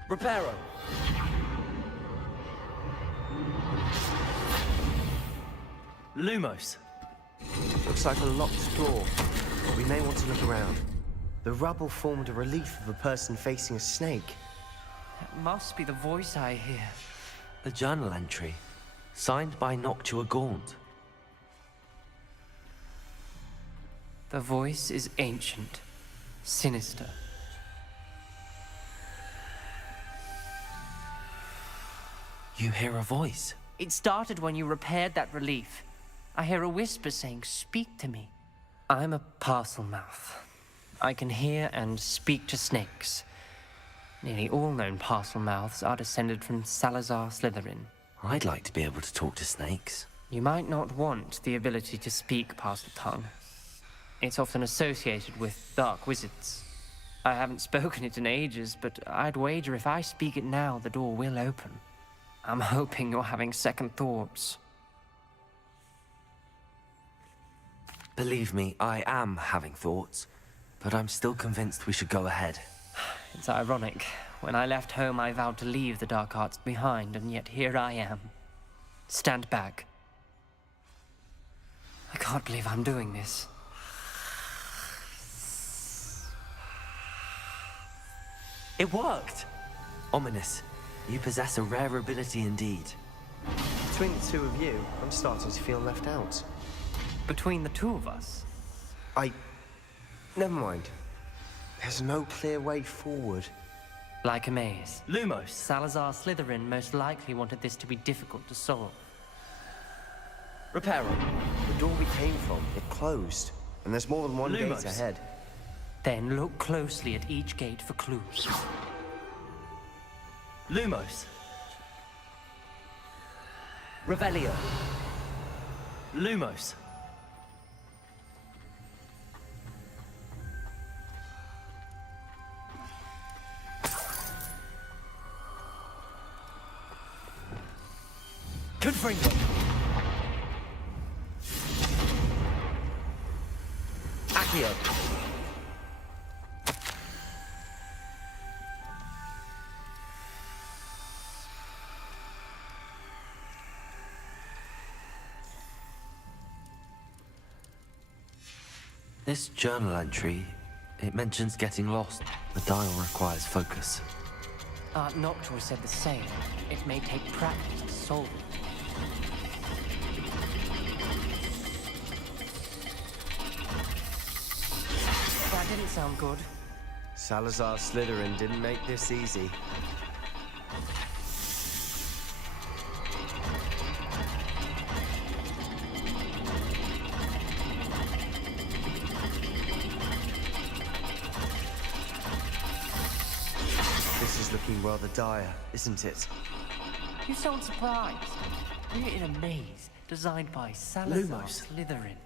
Reparo! Lumos! Looks like a locked door. We may want to look around. The rubble formed a relief of a person facing a snake. That must be the voice I hear. A journal entry, signed by Noctua Gaunt. The voice is ancient, sinister. You hear a voice. It started when you repaired that relief. I hear a whisper saying, "Speak to me." I'm a parcel mouth. I can hear and speak to snakes. Nearly all known parcel mouths are descended from Salazar Slytherin. I'd like to be able to talk to snakes. You might not want the ability to speak parcel tongue. It's often associated with dark wizards. I haven't spoken it in ages, but I'd wager if I speak it now, the door will open. I'm hoping you're having second thoughts. Believe me, I am having thoughts, but I'm still convinced we should go ahead. It's ironic. When I left home, I vowed to leave the dark arts behind, and yet here I am. Stand back. I can't believe I'm doing this. It worked! Ominous. You possess a rare ability indeed. Between the two of you, I'm starting to feel left out. Between the two of us? Never mind. There's no clear way forward. Like a maze. Lumos! Salazar Slytherin most likely wanted this to be difficult to solve. Reparo! The door we came from, it closed. And there's more than one Lumos. gate ahead. Then look closely at each gate for clues. Lumos! Revelio! Lumos! Confringo! Accio! This journal entry, it mentions getting lost. The dial requires focus. Noctua said the same. It may take practice to solve it. That didn't sound good. Salazar Slytherin didn't make this easy. This is looking rather dire, isn't it? You sound surprised. We're in a maze designed by Salazar Slytherin.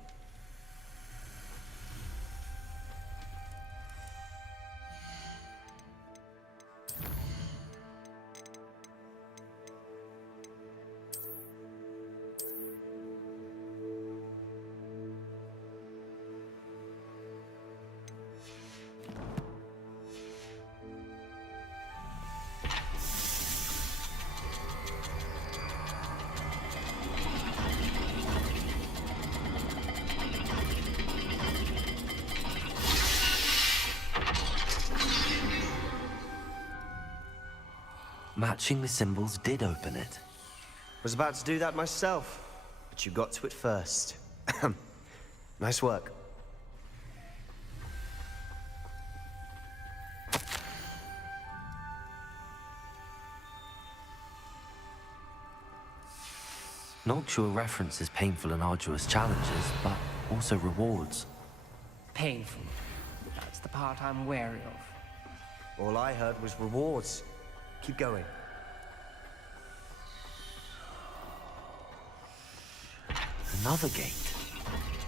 Matching the symbols did open it. Was about to do that myself, but you got to it first. Nice work. Noctua references painful and arduous challenges, but also rewards. Painful. That's the part I'm wary of. All I heard was rewards. Keep going. Another gate.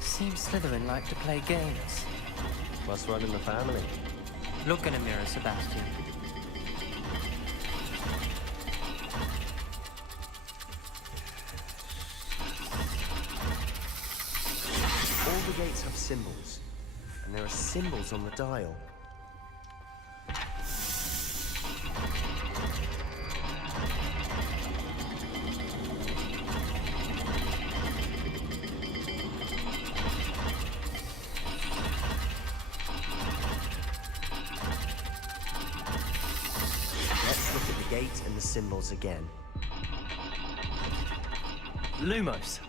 Seems Slytherin like to play games. Must run in the family. Look in a mirror, Sebastian. All the gates have symbols, and there are symbols on the dial. Let's look at the gate and the symbols again. Lumos.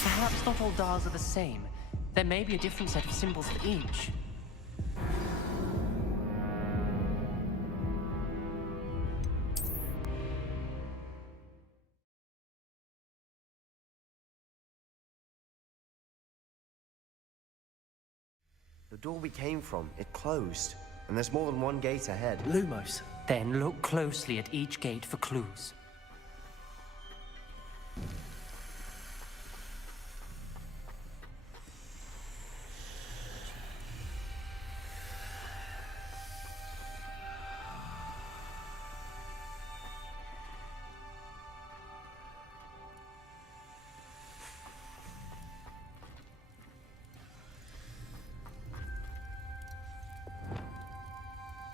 Perhaps not all dials are the same. There may be a different set of symbols for each. The door we came from, it closed, and there's more than one gate ahead. Lumos. Then look closely at each gate for clues.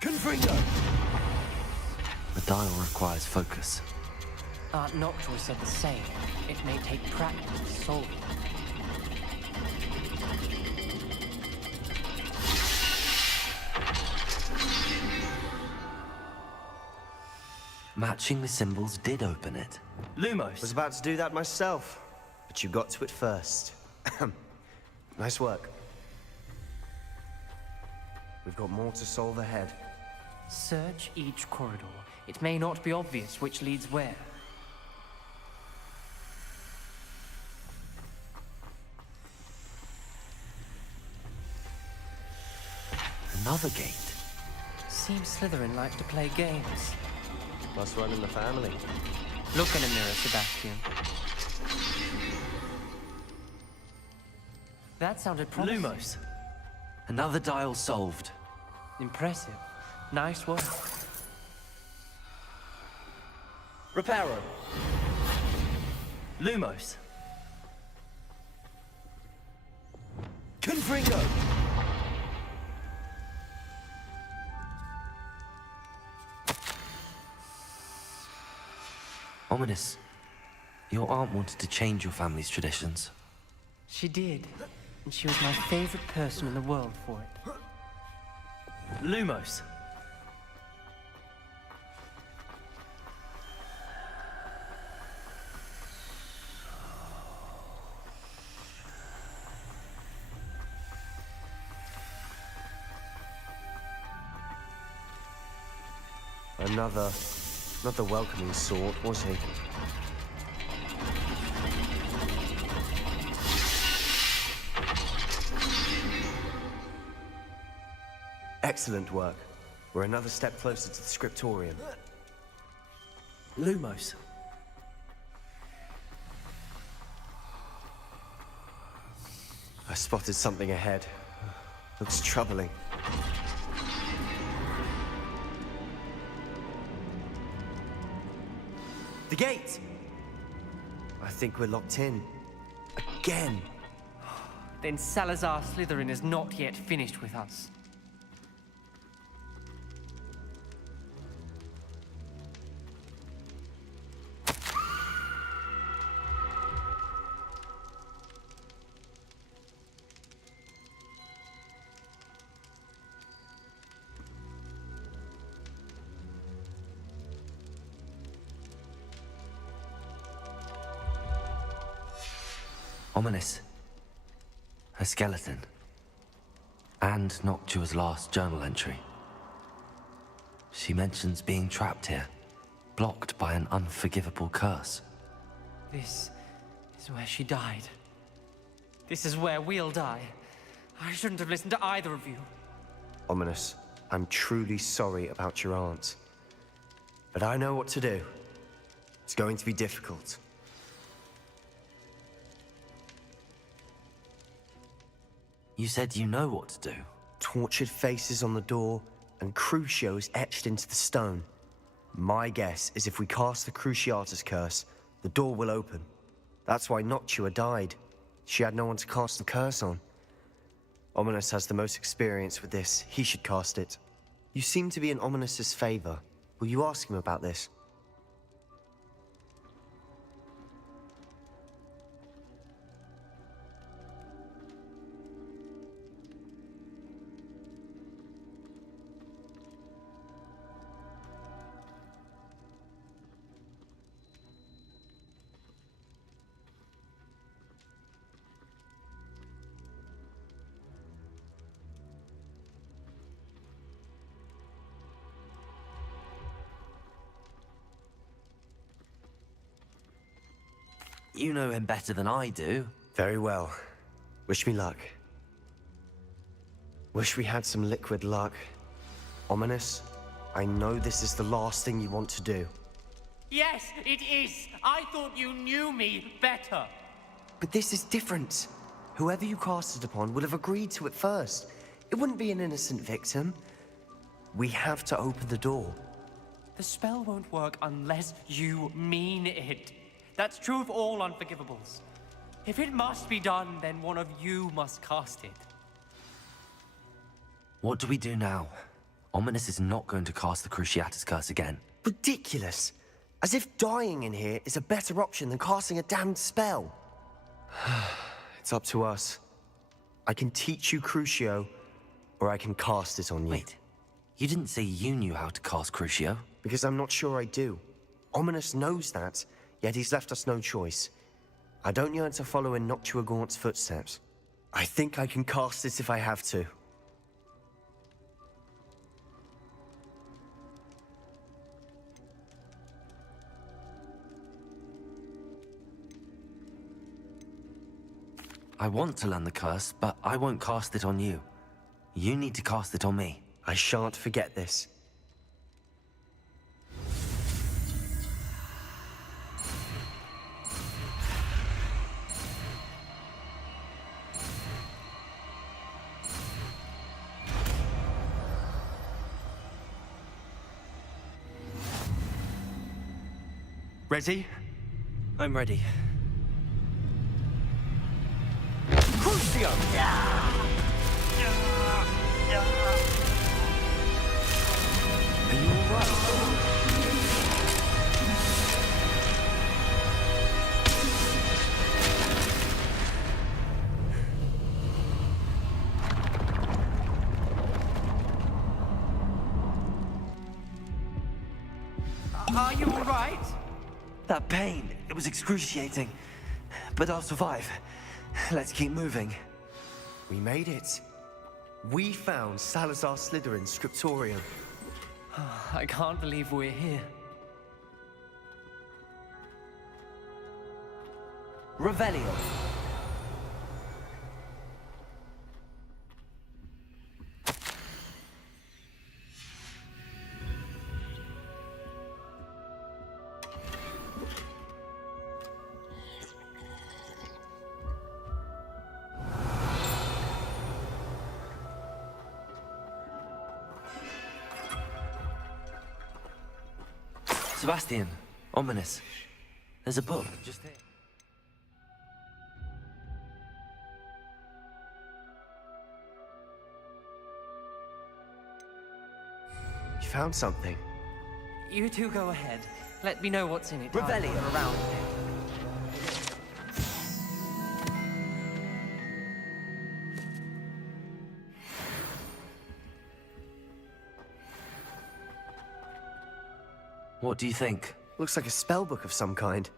Confringo! The dial requires focus. Aunt Noctua said the same. It may take practice to solve it. Matching the symbols did open it. Lumos. Was about to do that myself, but you got to it first. Nice work. We've got more to solve ahead. Search each corridor. It may not be obvious which leads where. Another gate. Seems Slytherin like to play games. Must run in the family. Look in a mirror, Sebastian. That sounded promising. Lumos. Another dial solved. Impressive. Nice work. Reparo. Lumos. Confringo! Ominous. Your aunt wanted to change your family's traditions. She did. And she was my favorite person in the world for it. Lumos. Another, not the welcoming sort, was he? Excellent work. We're another step closer to the scriptorium. Lumos. I spotted something ahead. Looks troubling. The gate! think we're locked in. Again. Then Salazar Slytherin is not yet finished with us. Ominous. A skeleton. And Noctua's last journal entry. She mentions being trapped here, blocked by an unforgivable curse. This is where she died. This is where we'll die. I shouldn't have listened to either of you. Ominous, I'm truly sorry about your aunt. But I know what to do. It's going to be difficult. You said you know what to do. Tortured faces on the door, and Crucios etched into the stone. My guess is if we cast the Cruciatus curse, the door will open. That's why Noctua died. She had no one to cast the curse on. Ominous has the most experience with this. He should cast it. You seem to be in Ominous's favor. Will you ask him about this? You know him better than I do. Very well. Wish me luck. Wish we had some liquid luck. Ominous, I know this is the last thing you want to do. Yes, it is. I thought you knew me better. But this is different. Whoever you cast it upon would have agreed to it first. It wouldn't be an innocent victim. We have to open the door. The spell won't work unless you mean it. That's true of all unforgivables. If it must be done, then one of you must cast it. What do we do now? Ominous is not going to cast the Cruciatus curse again. Ridiculous! As if dying in here is a better option than casting a damned spell. It's up to us. I can teach you Crucio, or I can cast it on you. Wait, you didn't say you knew how to cast Crucio? Because I'm not sure I do. Ominous knows that, yet he's left us no choice. I don't yearn to follow in Noctua Gaunt's footsteps. I think I can cast it if I have to. I want to learn the curse, but I won't cast it on you. You need to cast it on me. I shan't forget this. Ready? I'm ready. Crucio! Are you alright? Are you alright? That pain, it was excruciating. But I'll survive. Let's keep moving. We made it. We found Salazar Slytherin's scriptorium. I can't believe we're here. Revelio. Sebastian, Ominous. There's a book just here. found something. You two go ahead. Let me know what's in it. Revelio. Around. What do you think? Looks like a spellbook of some kind.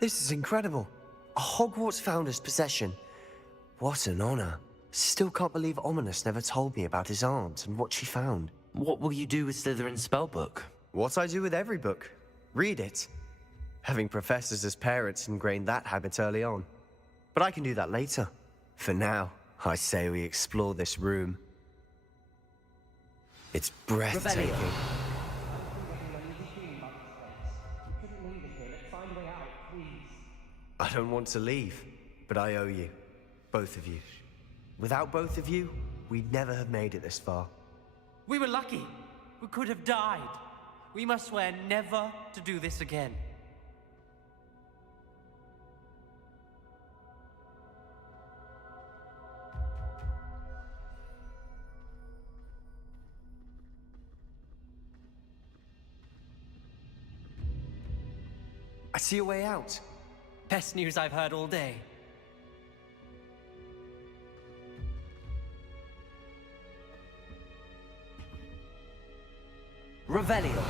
This is incredible. A Hogwarts founder's possession. What an honor. Still can't believe Ominous never told me about his aunt and what she found. What will you do with Slytherin's spellbook? What I do with every book. Read it. Having professors as parents ingrained that habit early on. But I can do that later. For now, I say we explore this room. It's breathtaking. I don't want to leave, but I owe you. Both of you. Without both of you, we'd never have made it this far. We were lucky. We could have died. We must swear never to do this again. I see a way out. Best news I've heard all day. Revelio.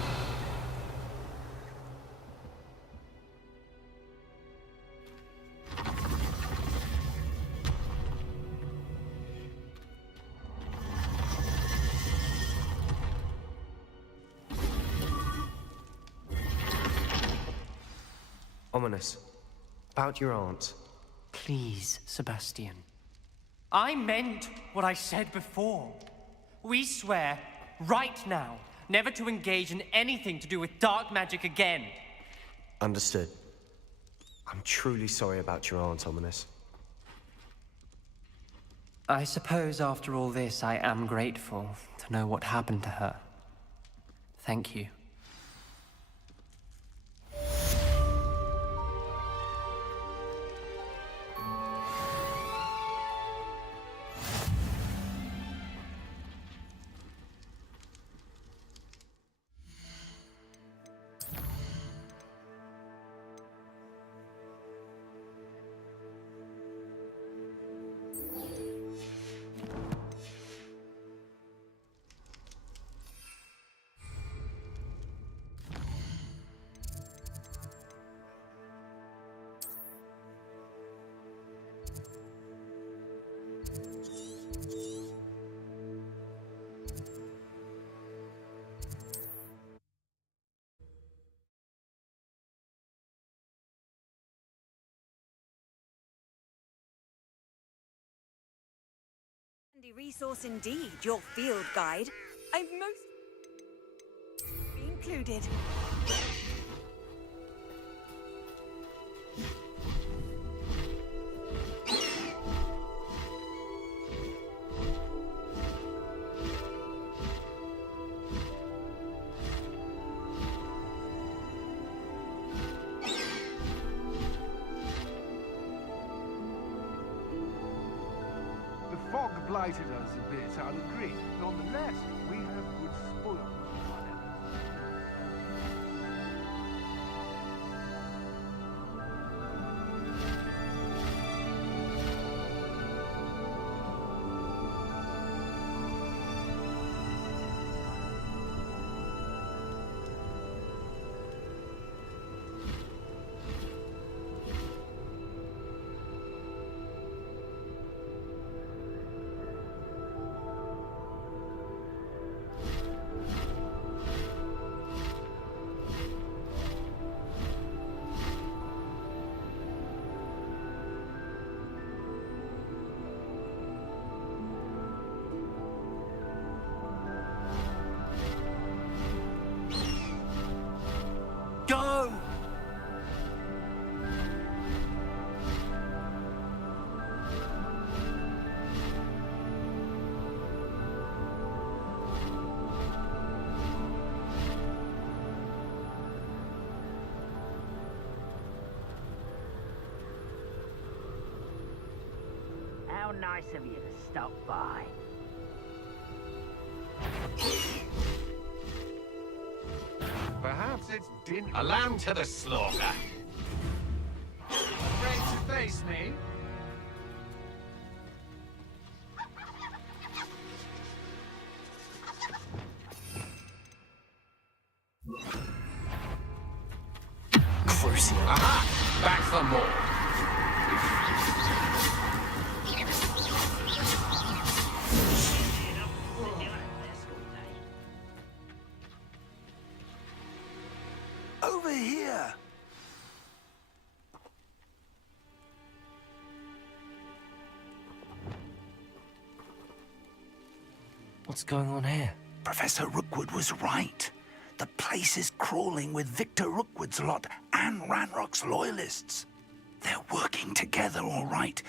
Ominous. About your aunt. Please, Sebastian. I meant what I said before. We swear, right now, never to engage in anything to do with dark magic again. Understood. I'm truly sorry about your aunt, Ominous. I suppose after all this, I am grateful to know what happened to her. Thank you. Handy resource indeed, your field guide. I'm most included. The fog blighted us a bit, I'll agree. Nonetheless, we have good spoils. Go! How nice of you to stop by. Perhaps it's dinner. A lamb to the slaughter. Afraid to face me? Crucio. Aha! Back for more. Over here! What's going on here? Professor Rookwood was right. The place is crawling with Victor Rookwood's lot and Ranrock's loyalists. They're working together, all right,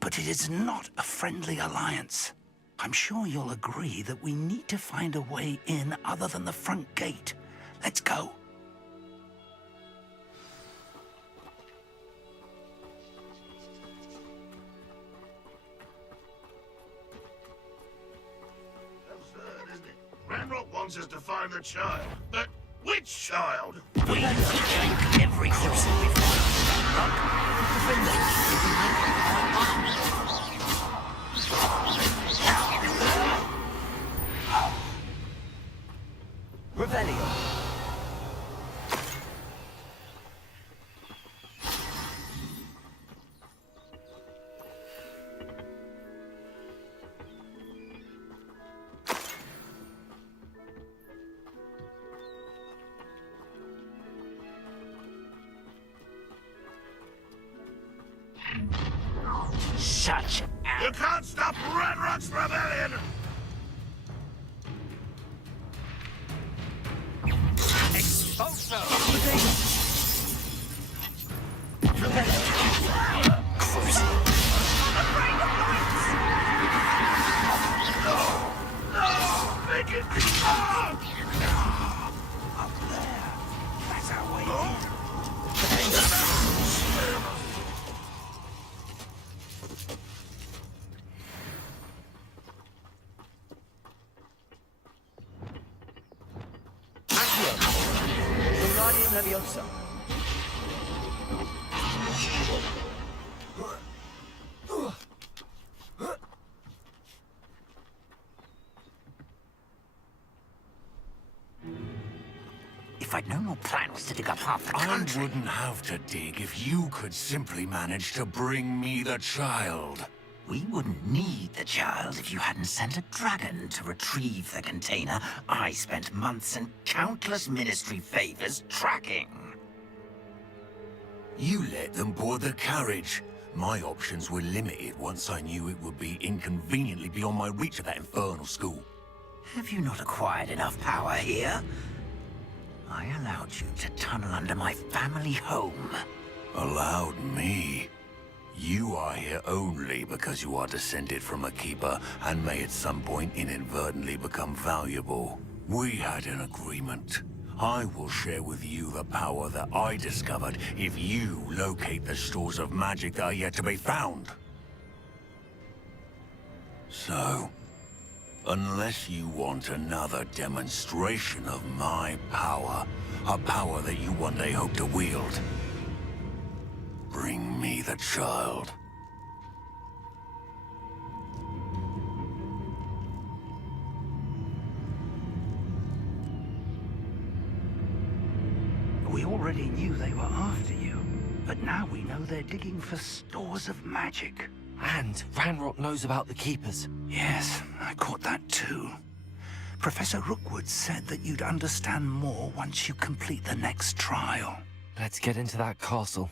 but it is not a friendly alliance. I'm sure you'll agree that we need to find a way in other than the front gate. Let's go. Ranrock wants us to find the child. But which child? We take every person we Revelio. Such a... You can't stop Ranrock's rebellion! Exposo! Make it... Up there. That's our way in. Wingardium Leviosa. If I'd known your plan was to dig up half the I country... wouldn't have to dig if you could simply manage to bring me the child. We wouldn't need the child if you hadn't sent a dragon to retrieve the container I spent months and countless ministry favors tracking. You let them board the carriage. My options were limited once I knew it would be inconveniently beyond my reach at that infernal school. Have you not acquired enough power here? I allowed you to tunnel under my family home. Allowed me? You are here only because you are descended from a keeper and may at some point inadvertently become valuable. We had an agreement. I will share with you the power that I discovered if you locate the stores of magic that are yet to be found. So, unless you want another demonstration of my power, a power that you one day hope to wield, bring me the child. We already knew they were after you, but now we know they're digging for stores of magic. And Ranrock knows about the Keepers. Yes, I caught that too. Professor Rookwood said that you'd understand more once you complete the next trial. Let's get into that castle.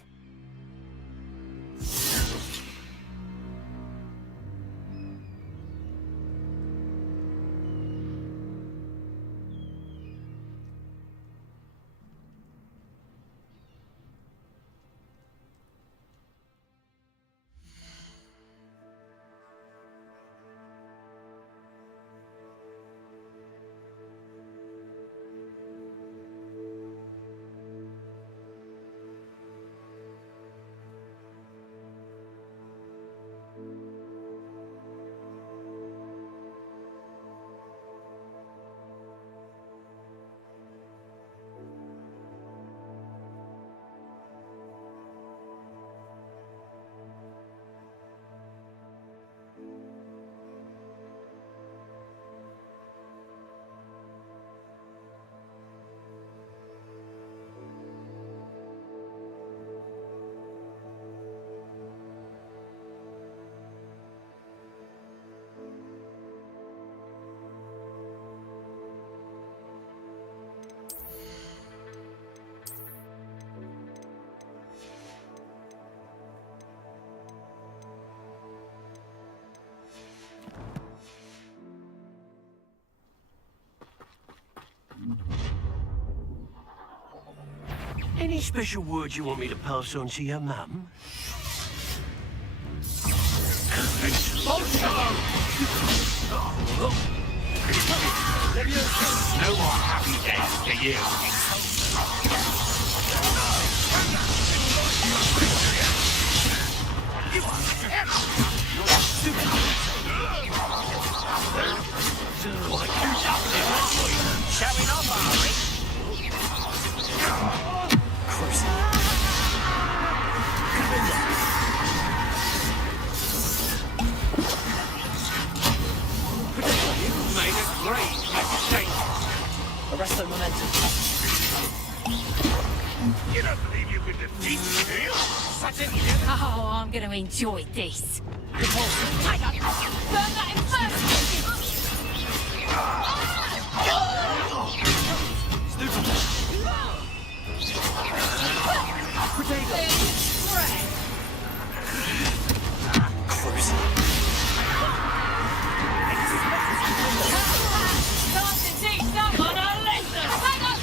Any special words you want me to pass on to your mum? No more happy days for you. Showing off, are we? You've made a great mistake. Arresto momentum. You don't believe you can defeat me, do you? Such an Oh, I'm going to enjoy this. Hang on. Burn that in first. Time to teach someone a lesson. Hang on.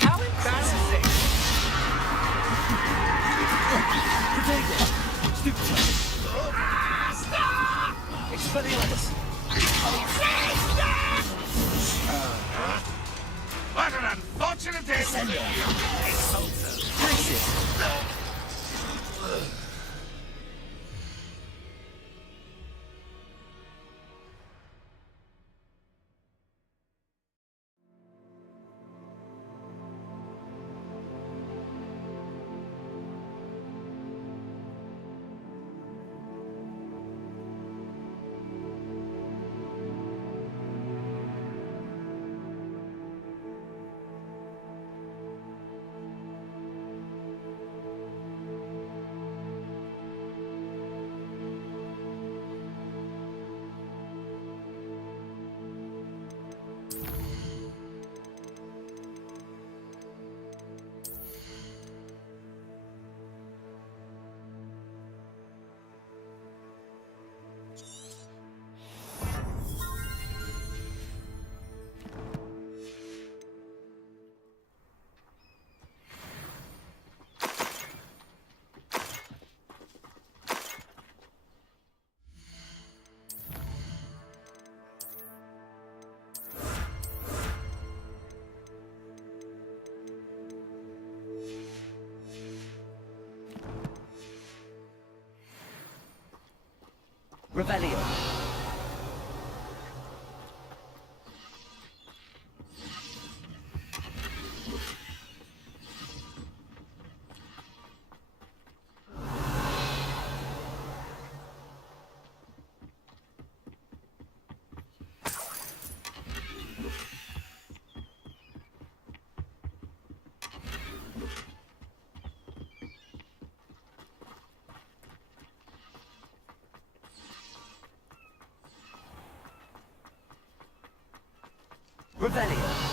How embarrassing! What an unfortunate day for you! Revelio. Revelio.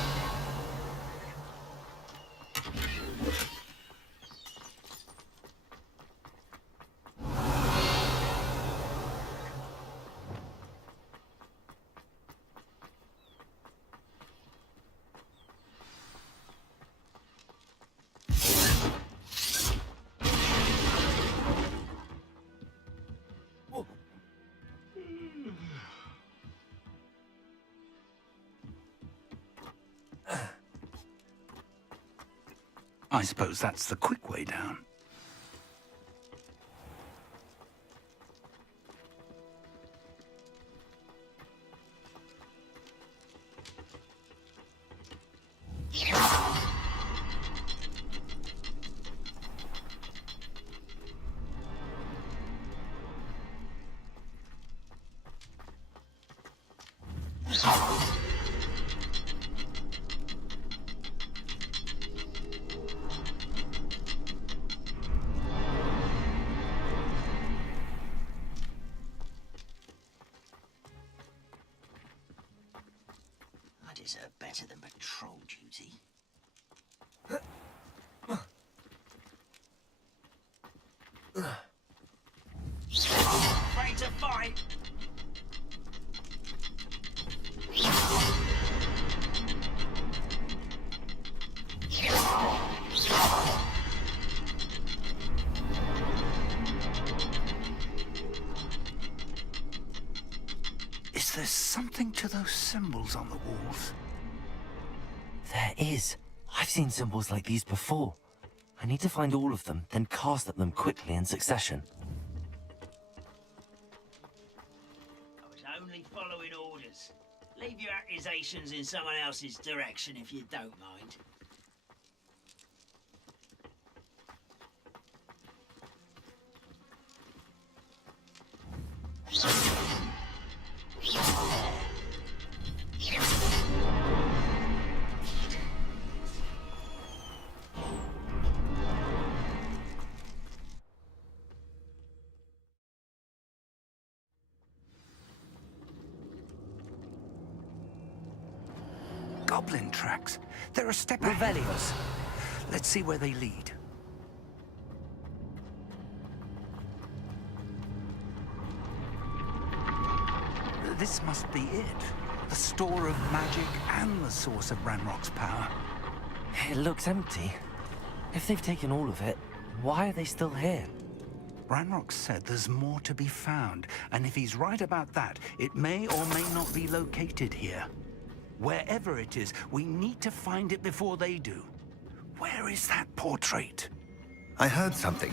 I suppose that's the quick way down. deserve better than patrol duty. Afraid to fight? Is there something to those symbols on the walls? There is. I've seen symbols like these before. I need to find all of them, then cast at them quickly in succession. I was only following orders. Leave your accusations in someone else's direction if you don't mind. Goblin tracks. They're a step Revelios. Let's see where they lead. This must be it. The store of magic and the source of Ranrock's power. It looks empty. If they've taken all of it, why are they still here? Ranrock said there's more to be found, and if he's right about that, it may or may not be located here. Wherever it is, we need to find it before they do. Where is that portrait? I heard something.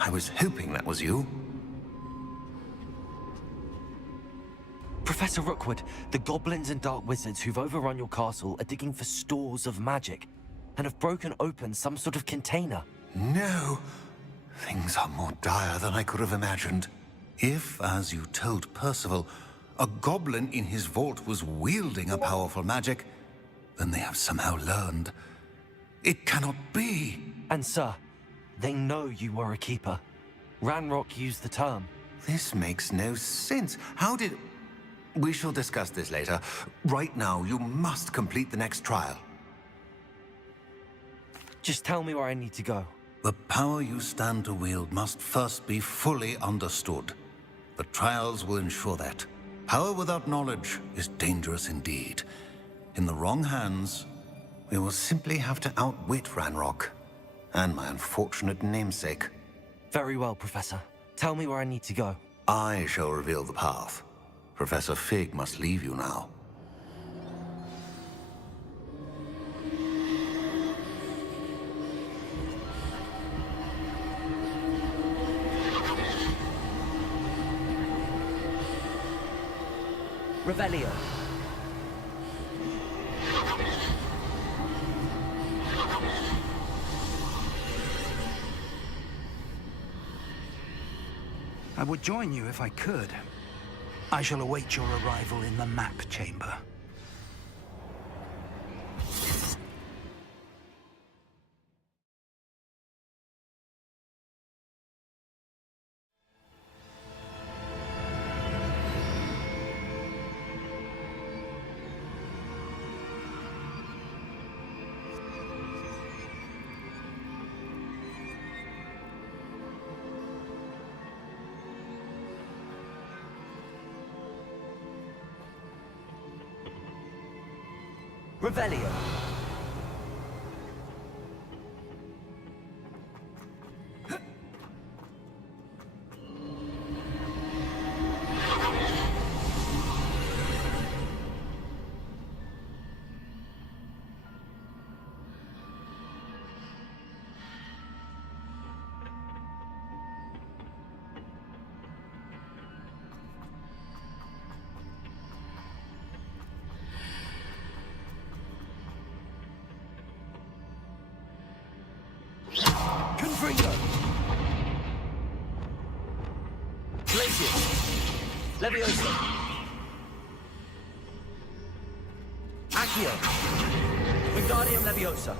I was hoping that was you. Professor Rookwood, the goblins and dark wizards who've overrun your castle are digging for stores of magic and have broken open some sort of container. No! Things are more dire than I could have imagined. If, as you told Percival, a goblin in his vault was wielding a powerful magic, then they have somehow learned. It cannot be! And sir, they know you were a keeper. Ranrock used the term. This makes no sense. How did... We shall discuss this later. Right now, you must complete the next trial. Just tell me where I need to go. The power you stand to wield must first be fully understood. The trials will ensure that. Power without knowledge is dangerous indeed. In the wrong hands, we will simply have to outwit Ranrock and my unfortunate namesake. Very well, Professor. Tell me where I need to go. I shall reveal the path. Professor Fig must leave you now. Revelio. I would join you if I could. I shall await your arrival in the map chamber. Revelio. Confringo! Glacius! Leviosa! Accio! Wingardium Leviosa!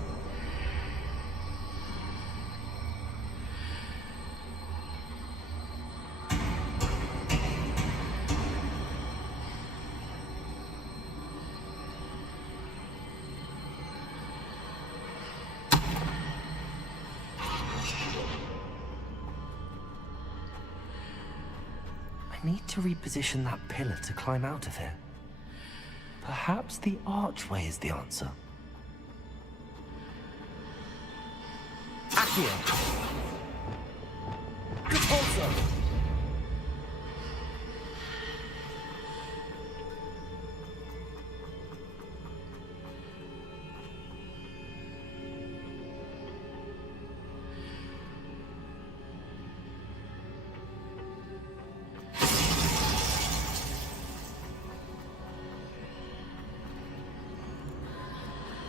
need to reposition that pillar to climb out of here. Perhaps the archway is the answer. Accio! Repulsor!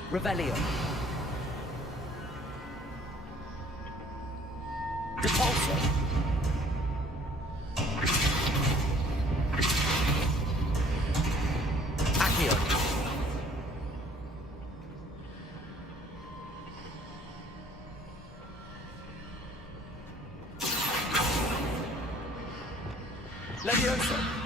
Revelio. Repulsor. Accio. Leviosa.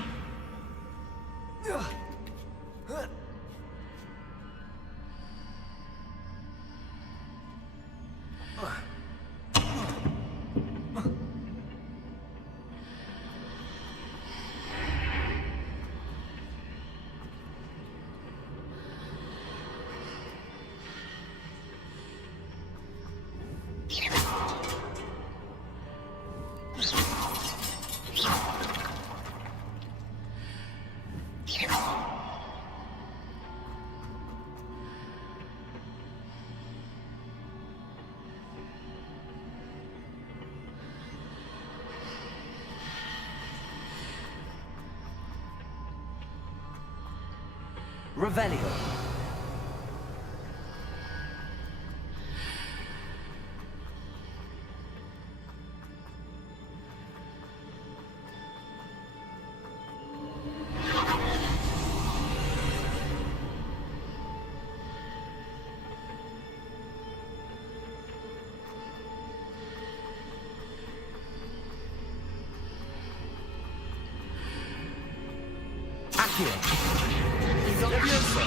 Revelio. Accio. Leviosa.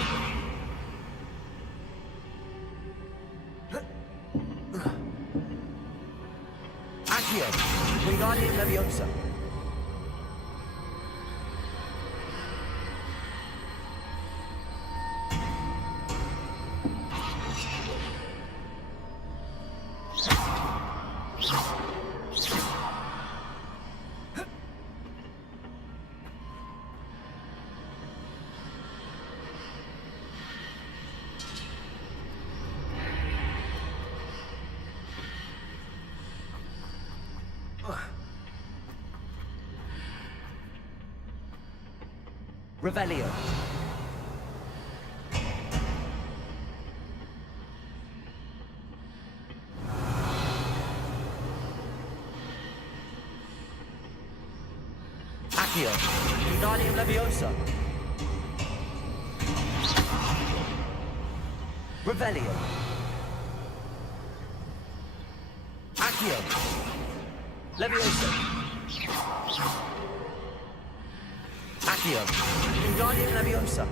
Accio. Wingardium Leviosa. Revelio. Accio. Wingardium Leviosa. Revelio. Accio. Leviosa. Accio. Wingardium Leviosa.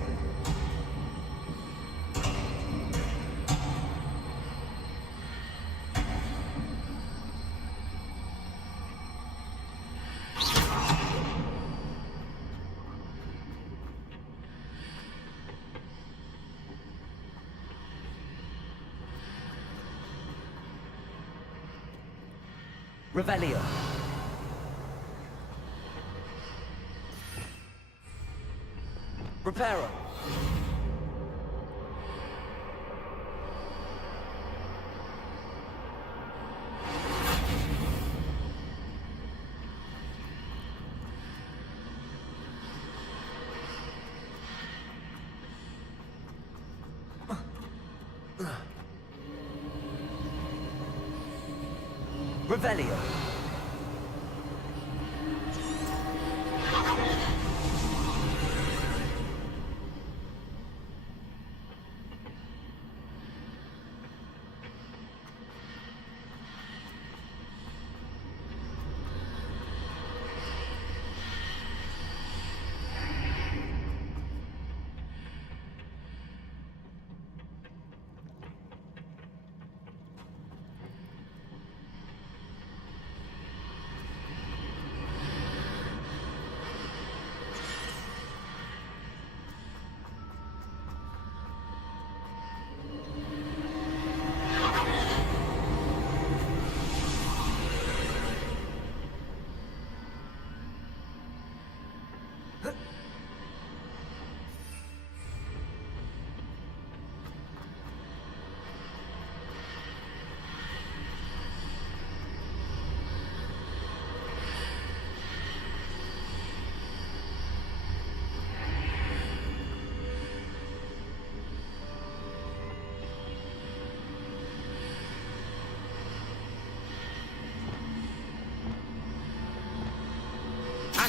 Revelio. Reparo. Revelio.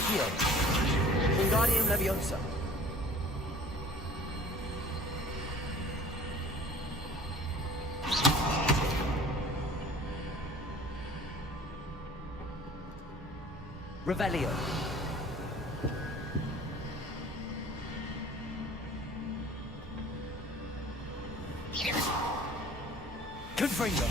Accio! Wingardium Leviosa! Revelio! Confringo!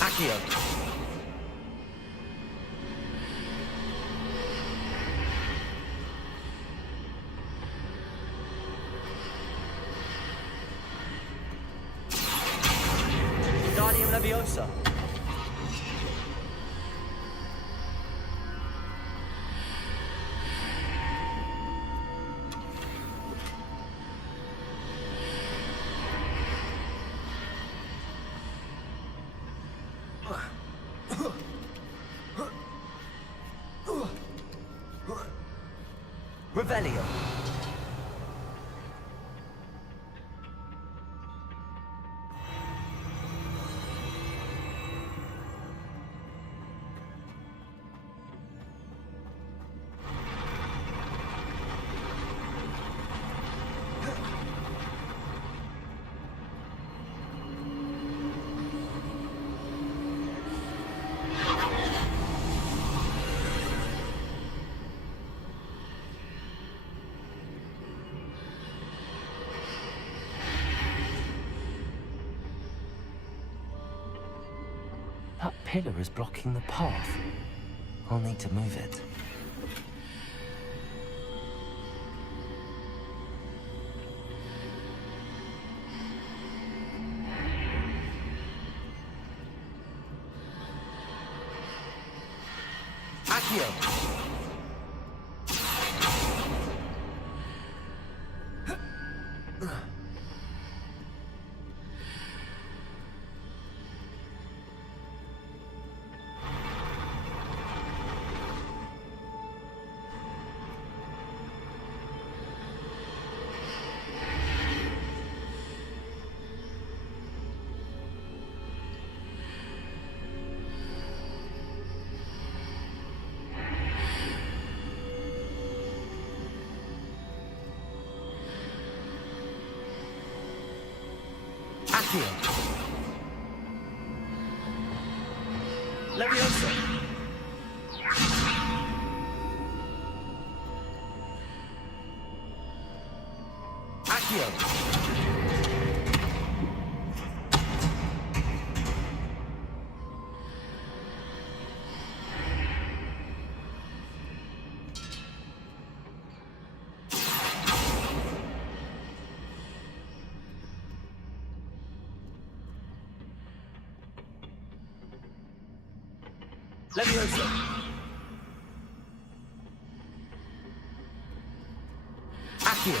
Accio! Wingardium Leviosa! Revelio! That pillar is blocking the path. I'll need to move it. Accio! Accio! Leviosa! Accio! Leviosa! Accio!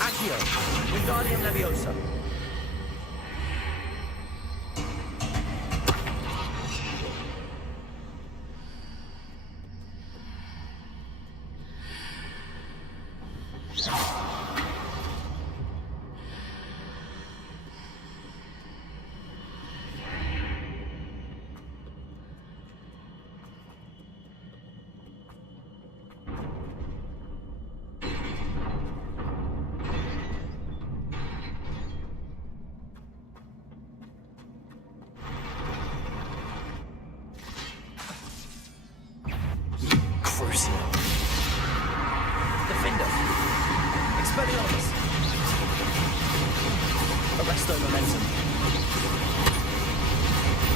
Accio! Wingardium Leviosa! Crucio. Defender. Expelliarmus. Arresto momentum.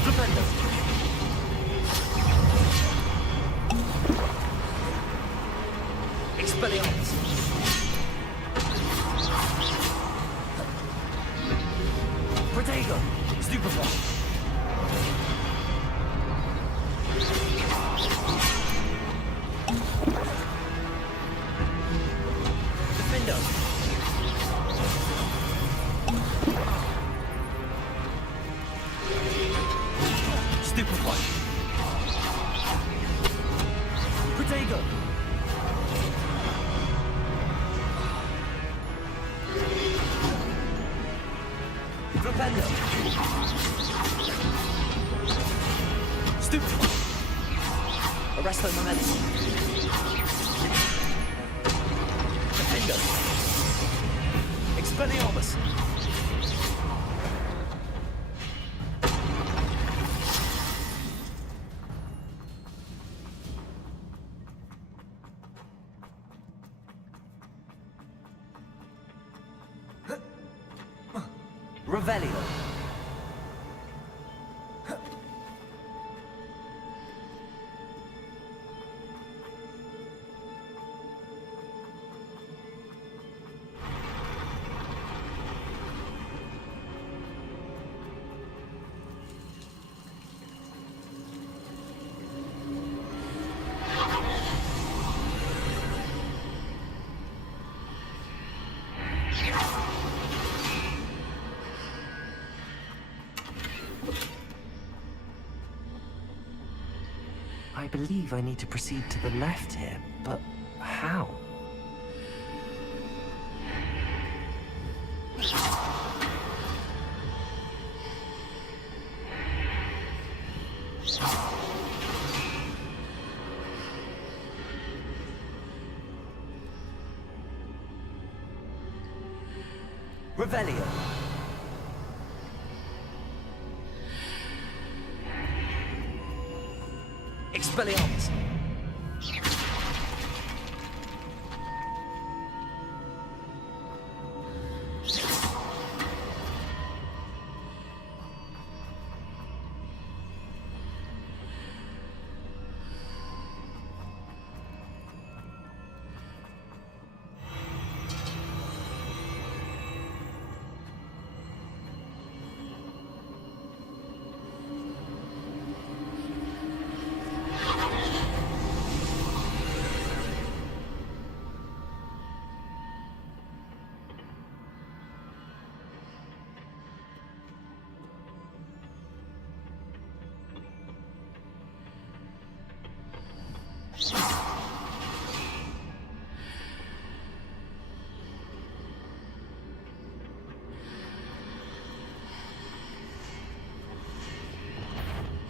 Flipendo. Expelliarmus. Protego. Stupefy. Defender! Stupefy! Protego! Propendo! Stupefy! Arresto Momentum! Defender! Expelliarmus! Revelio. I believe I need to proceed to the left here, but how? Revelio. Expelliarmus.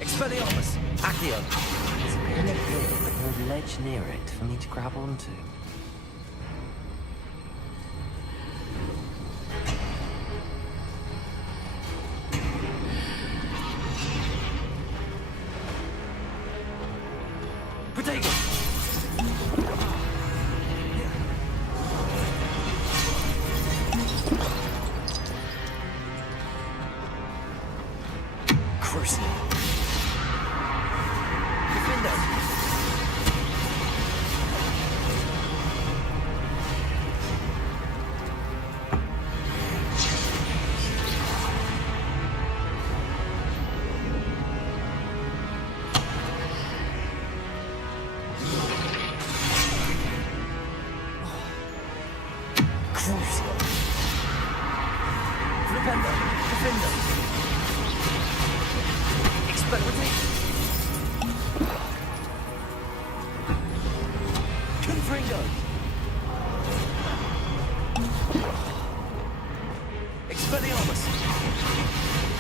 Expelliarmus! Accio! There's a pillar here, but no ledge near it for me to grab onto. Protego! Crucial. Defender! Defender! Expelliarmus! Confringo! Expelliarmus!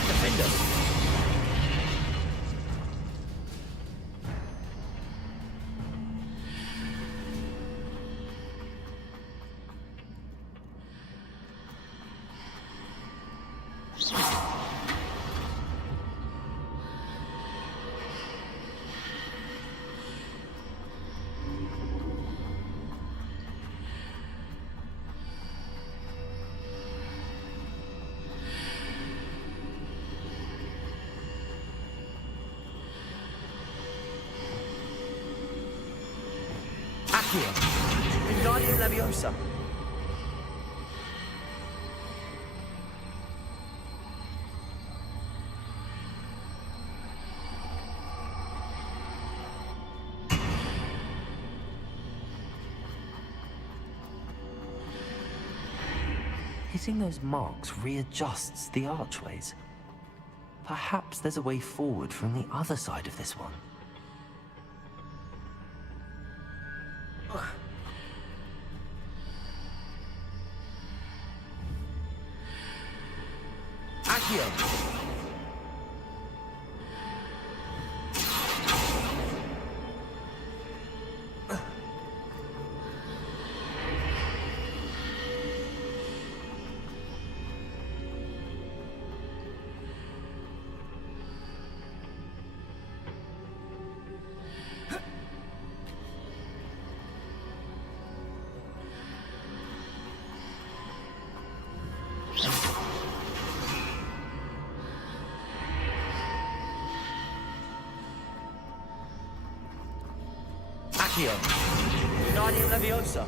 Defender! Accio! Wingardium Leviosa! Getting those marks readjusts the archways. Perhaps there's a way forward from the other side of this one. Accio! Accio! Guardian Leviosa!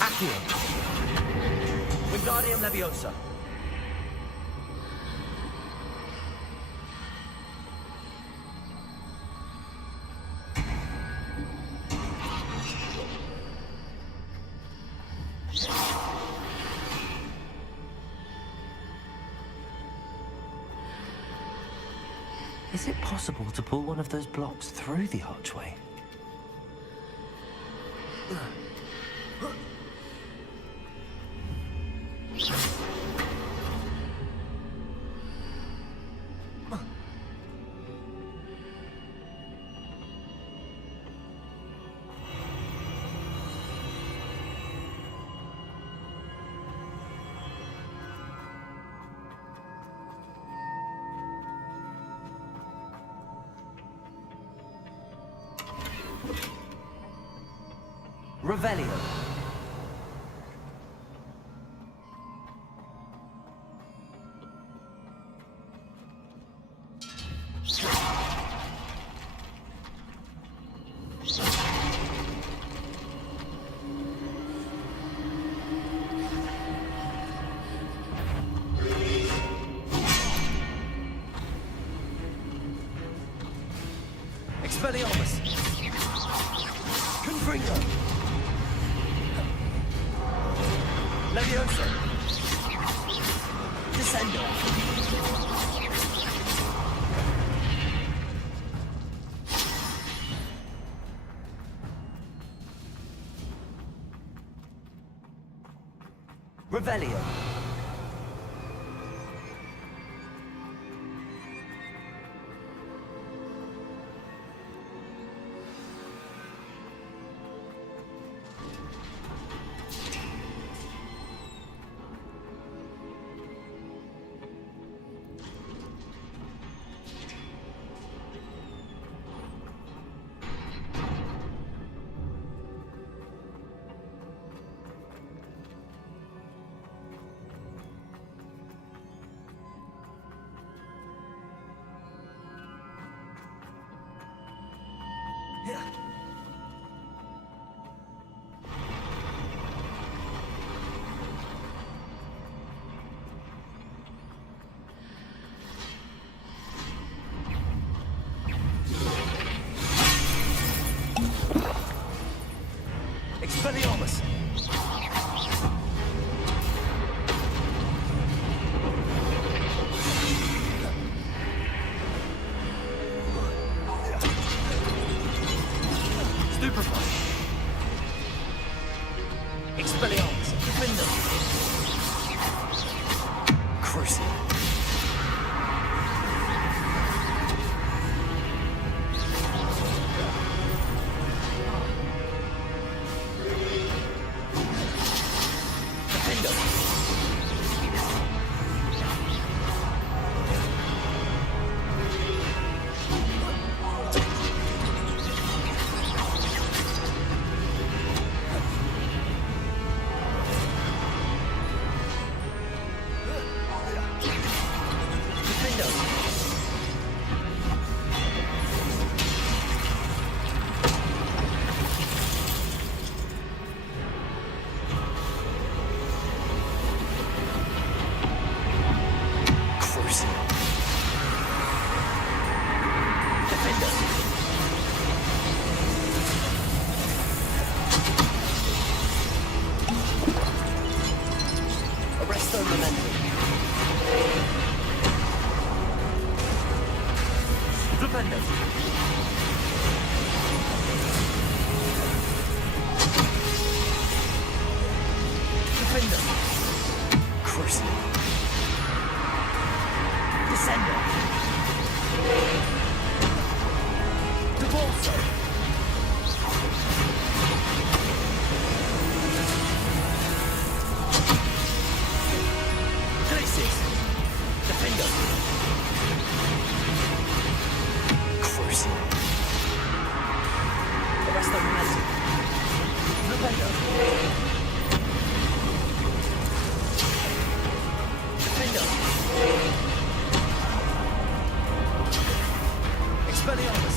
Accio! Wingardium Leviosa! Is it possible to pull one of those blocks through the archway? Revelio. Expelliarmus. Confringo. Leviosa. Descendo. Revelio. Expelliarmus. Stupefy. Expelliarmus. Defender. Crucible. momentum. Flipendo. Defender. Cruising. Descender. Devolso. Crisis. Defender. Cruising. Arresto momentum. Flipendo. Defender. Expelliarmus.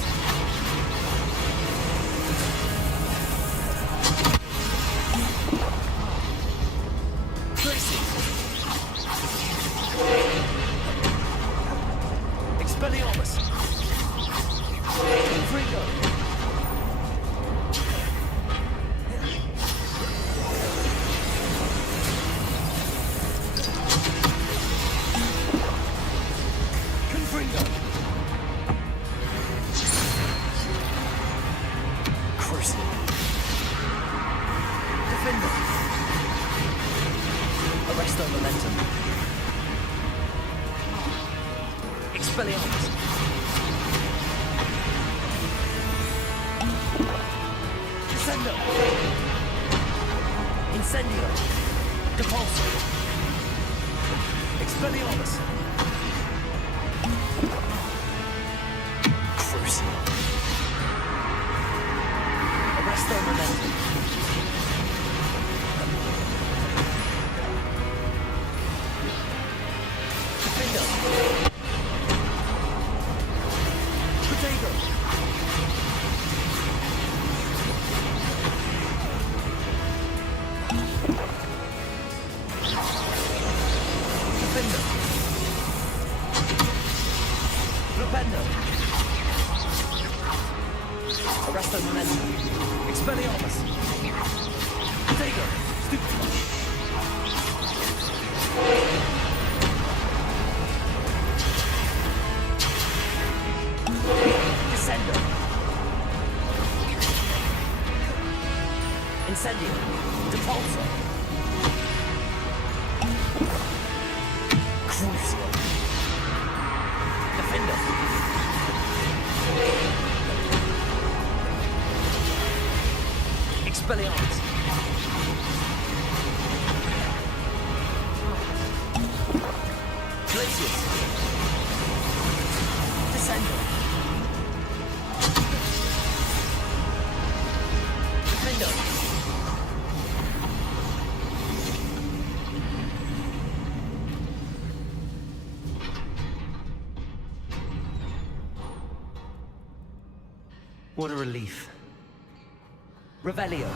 Tracy. Expelliarmus. Frigo. Confringo. Cruising. Defender. Arresto momentum. Expelliarmus. Descendo. Incendio. Depulso. Expelliarmus. Cruising. Arresto momentum. Defender. Potato. Defender. Flipendo. Arresto momentum. Expelliarmus. Potato. Stupefy. Descendo. Incendio. Depulso. Crucio. Defender. Expelliarmus. Glacius. Descendo. Defender. What a relief. Revelio.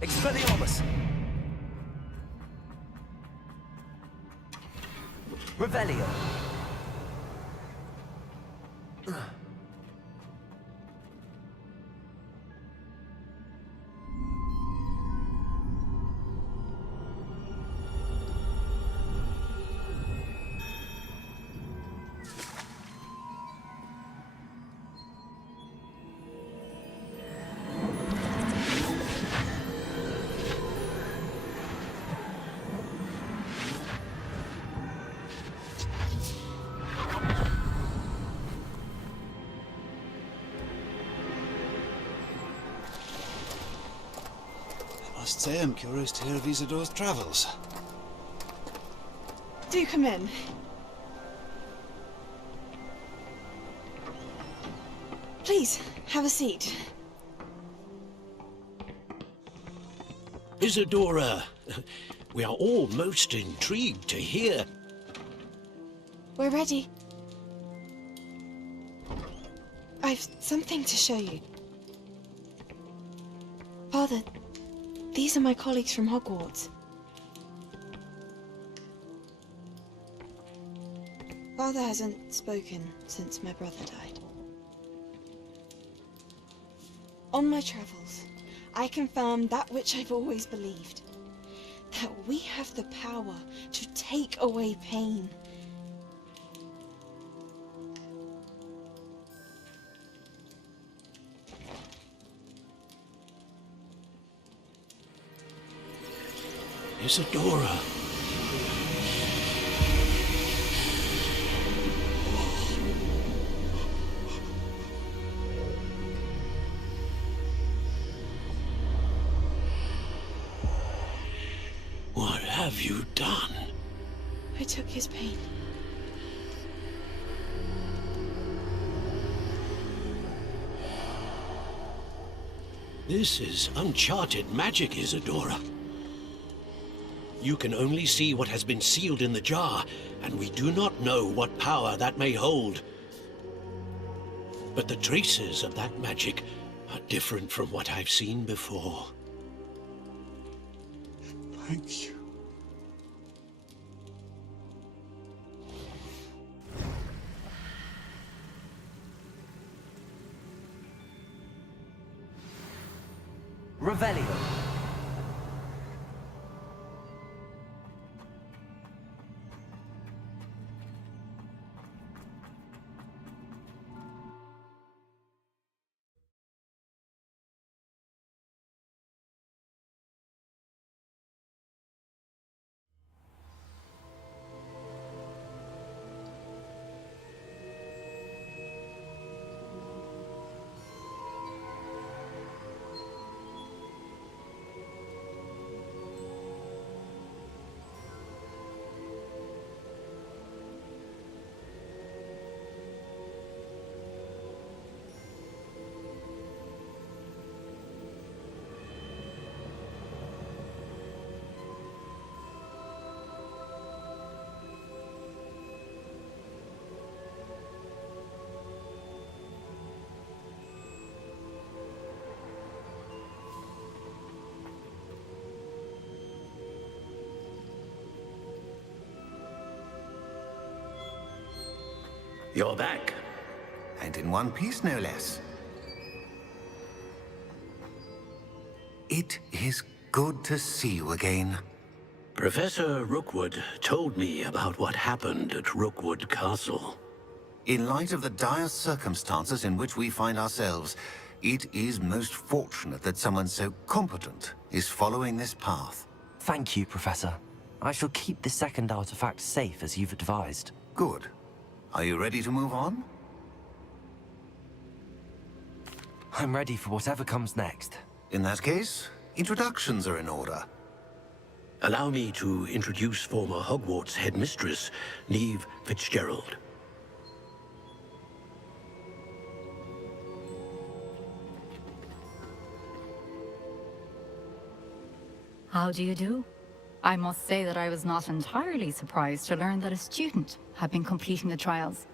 Expelliarmus. Revelio. I must say I'm curious to hear of Isidor's travels. Do come in. Please, have a seat. Isidora, we are all most intrigued to hear. We're ready. I've something to show you. Father, these are my colleagues from Hogwarts. father hasn't spoken since my brother died. On my travels, I confirmed that which I've always believed. That we have the power to take away pain. Isadora. What have you done? I took his pain. This is uncharted magic, Isadora. You can only see what has been sealed in the jar, and we do not know what power that may hold. But the traces of that magic are different from what I've seen before. Thank you. Revelio. You're back. And in one piece, no less. It is good to see you again. Professor Rookwood told me about what happened at Rookwood Castle. In light of the dire circumstances in which we find ourselves, it is most fortunate that someone so competent is following this path. Thank you, Professor. I shall keep the second artifact safe as you've advised. Good. Are you ready to move on? I'm ready for whatever comes next. In that case, introductions are in order. Allow me to introduce former Hogwarts headmistress, Neve Fitzgerald. How do you do? I must say that I was not entirely surprised to learn that a student had been completing the trials.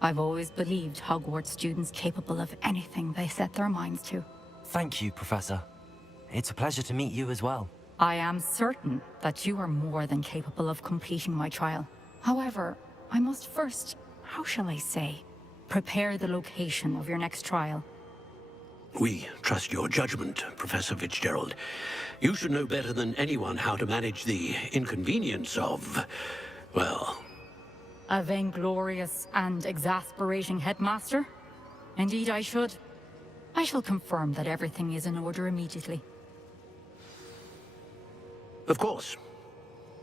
I've always believed Hogwarts students capable of anything they set their minds to. Thank you, Professor. It's a pleasure to meet you as well. I am certain that you are more than capable of completing my trial. However, I must first, how shall I say, prepare the location of your next trial. We trust your judgment, Professor Fitzgerald. You should know better than anyone how to manage the inconvenience of, well... A vainglorious and exasperating headmaster? Indeed I should. I shall confirm that everything is in order immediately. Of course.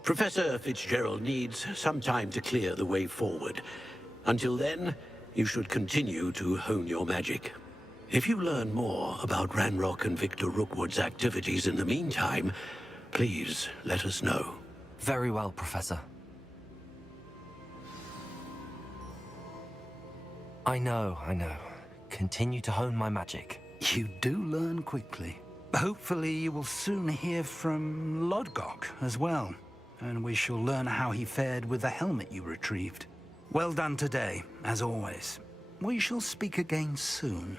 Professor Fitzgerald needs some time to clear the way forward. Until then, you should continue to hone your magic. If you learn more about Ranrock and Victor Rookwood's activities in the meantime, please let us know. Very well, Professor. I know. Continue to hone my magic. You do learn quickly. Hopefully you will soon hear from Lodgok as well, and we shall learn how he fared with the helmet you retrieved. Well done today, as always. We shall speak again soon.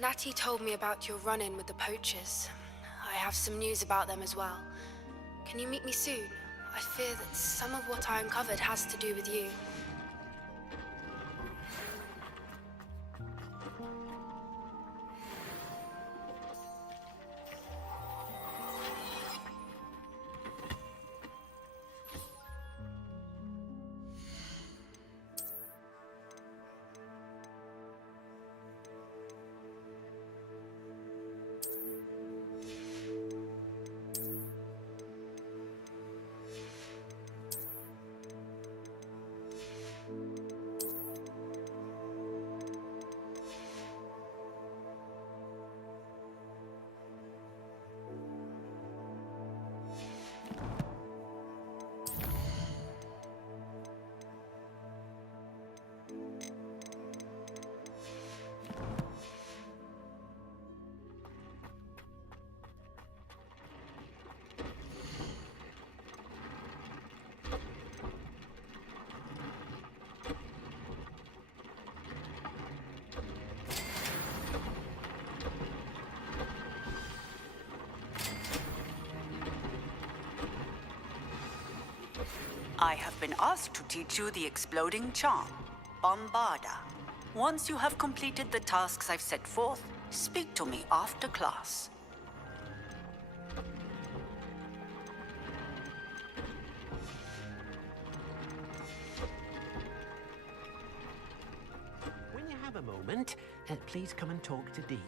Natty told me about your run-in with the poachers. I have some news about them as well. Can you meet me soon? I fear that some of what I uncovered has to do with you. I have been asked to teach you the exploding charm, Bombarda. Once you have completed the tasks I've set forth, speak to me after class. When you have a moment, please come and talk to Deke.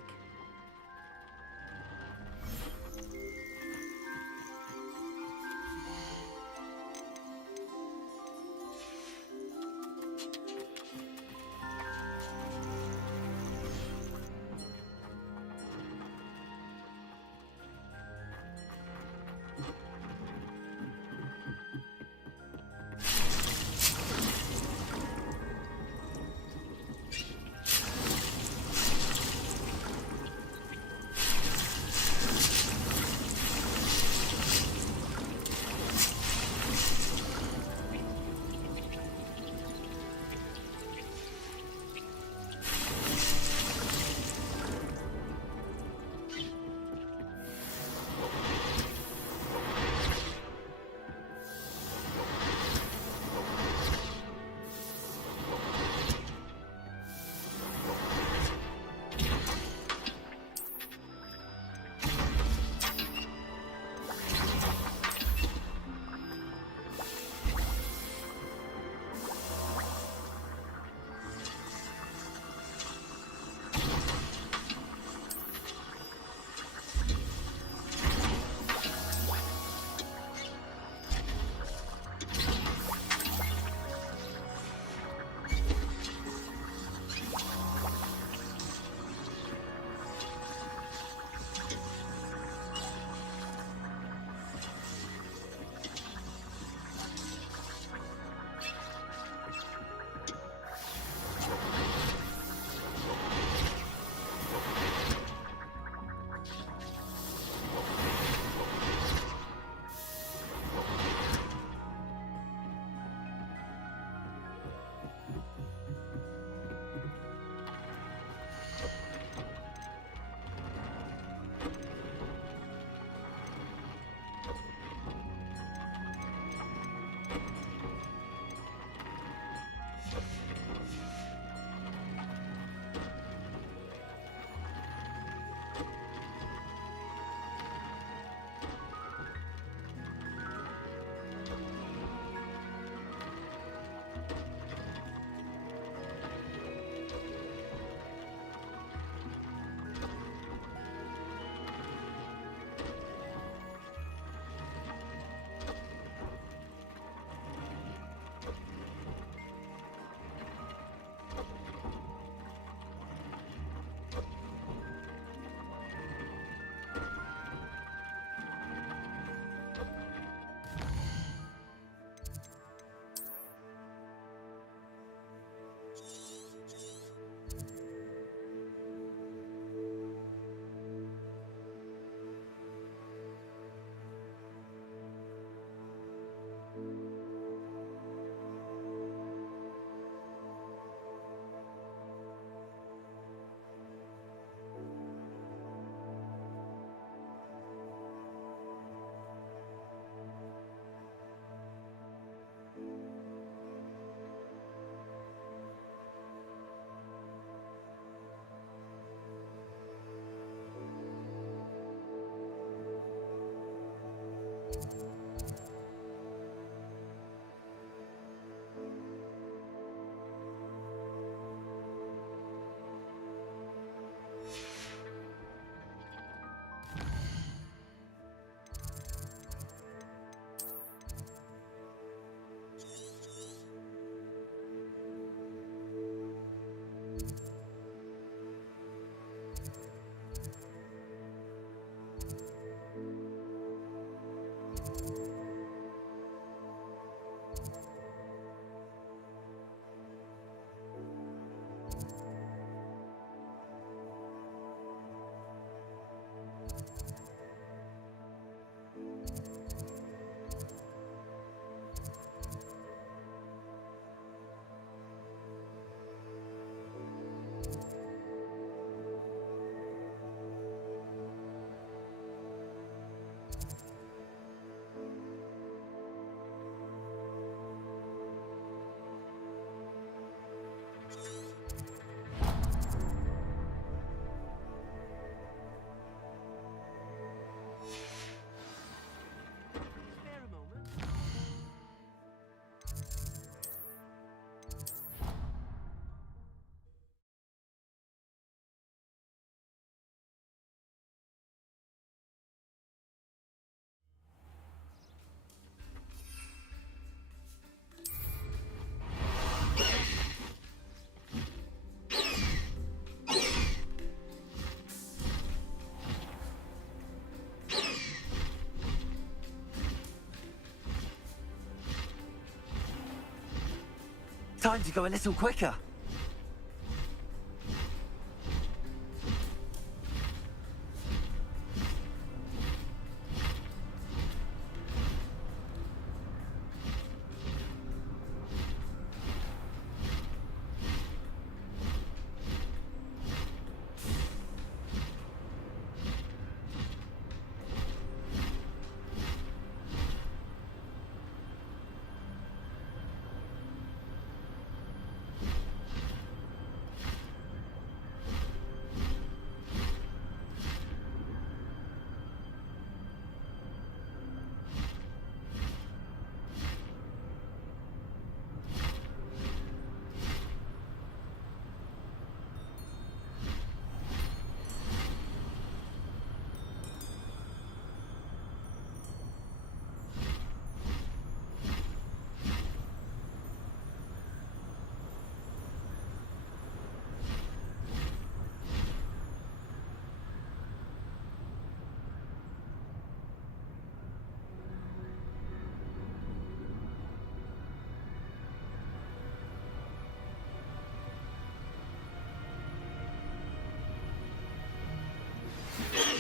Time to go a little quicker.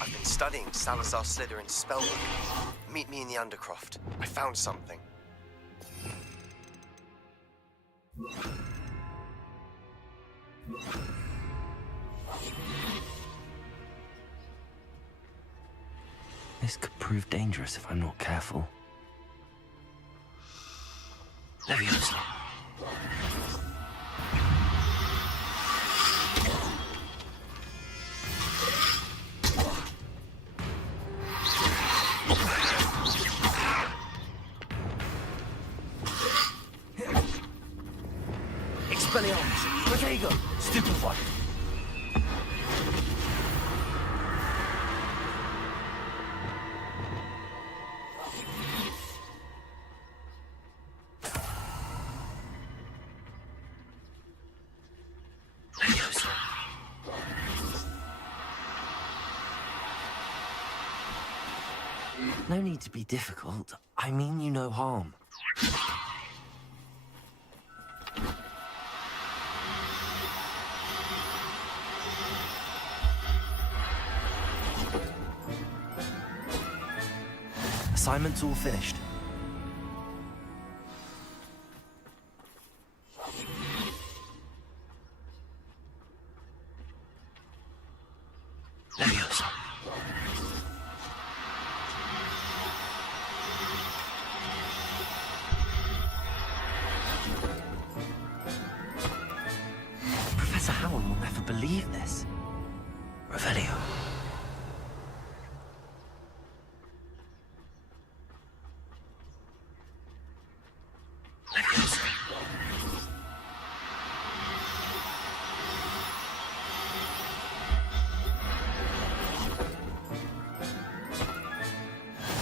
I've been studying Salazar Slytherin's spellbook. Meet me in the Undercroft. I found something. This could prove dangerous if I'm not careful. Leviosa. Expelliarmus! Protego! Stupefy! No need to be difficult. I mean you no harm. Assignment's all finished. Leviosa. Professor Howard will never believe this. Revelio.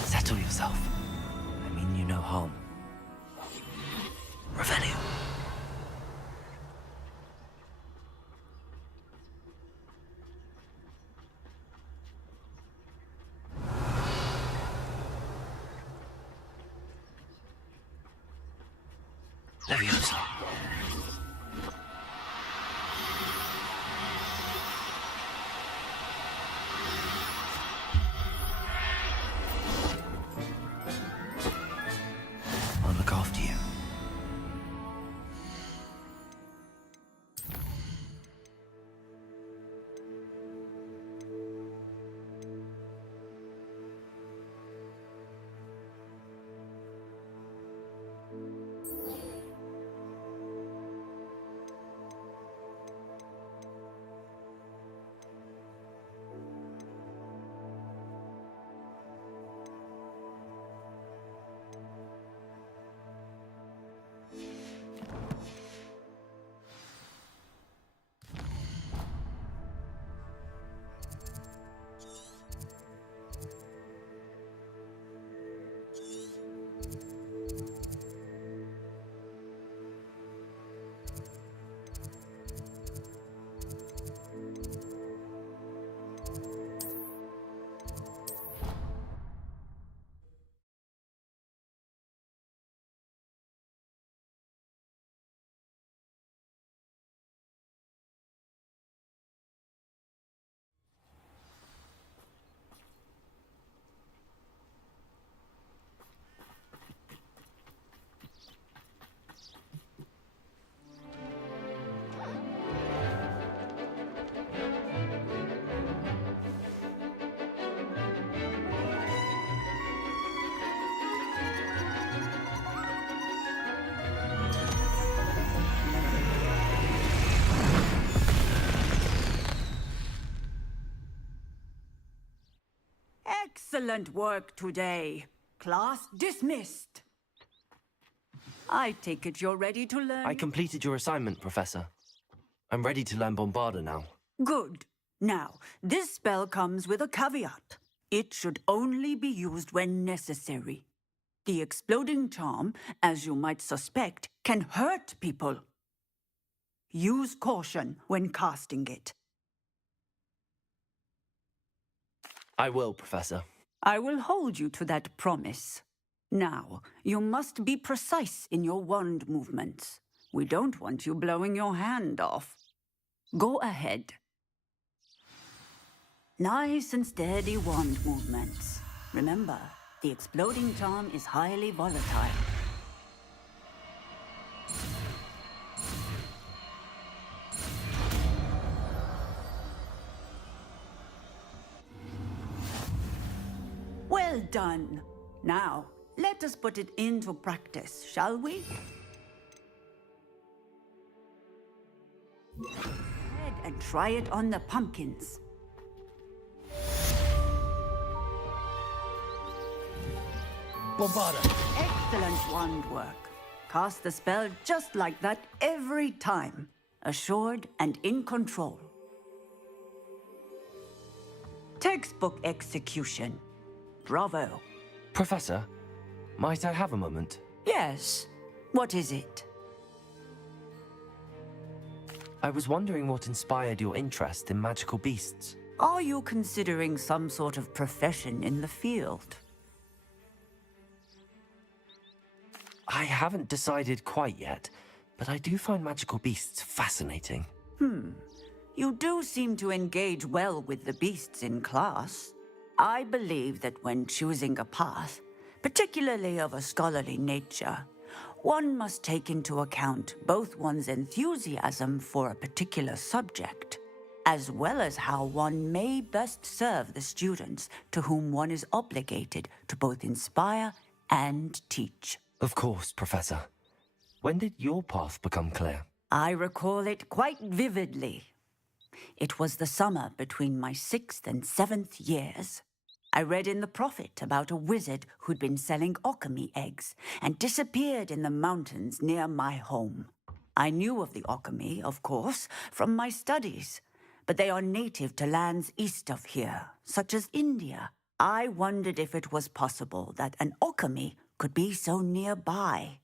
Settle yourself. I mean you no harm. Revelio. Leviosa. I'll look after you. Excellent work today. Class dismissed. I take it you're ready to learn. I completed your assignment, Professor. I'm ready to learn Bombarda now. Good. Now, this spell comes with a caveat. It should only be used when necessary. The exploding charm, as you might suspect, can hurt people. Use caution when casting it. I will, Professor. I will hold you to that promise. Now, you must be precise in your wand movements. We don't want you blowing your hand off. Go ahead. Nice and steady wand movements. Remember, the exploding charm is highly volatile. Well done. Now, let us put it into practice, shall we? Go ahead and try it on the pumpkins. Bombarda! Excellent wand work. Cast the spell just like that every time. Assured and in control. Textbook execution. Bravo. Professor, might I have a moment? Yes. What is it? I was wondering what inspired your interest in magical beasts. Are you considering some sort of profession in the field? I haven't decided quite yet, but I do find magical beasts fascinating. You do seem to engage well with the beasts in class. I believe that when choosing a path, particularly of a scholarly nature, one must take into account both one's enthusiasm for a particular subject, as well as how one may best serve the students to whom one is obligated to both inspire and teach. Of course, Professor. When did your path become clear? I recall it quite vividly. It was the summer between my 6th and 7th years. I read in the Prophet about a wizard who'd been selling Occamy eggs and disappeared in the mountains near my home. I knew of the Occamy, of course, from my studies, but they are native to lands east of here, such as India. I wondered if it was possible that an Occamy could be so nearby.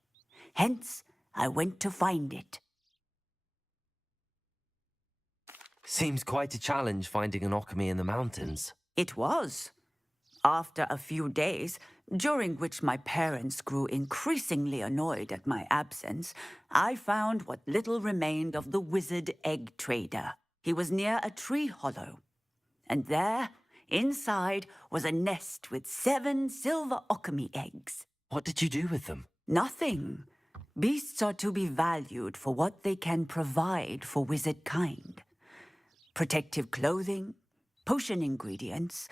Hence, I went to find it. Seems quite a challenge finding an Occamy in the mountains. It was. After a few days, during which my parents grew increasingly annoyed at my absence, I found what little remained of the wizard egg trader. He was near a tree hollow. And there, inside, was a nest with 7 silver Occamy eggs. What did you do with them? Nothing. Beasts are to be valued for what they can provide for wizard kind. Protective clothing, potion ingredients,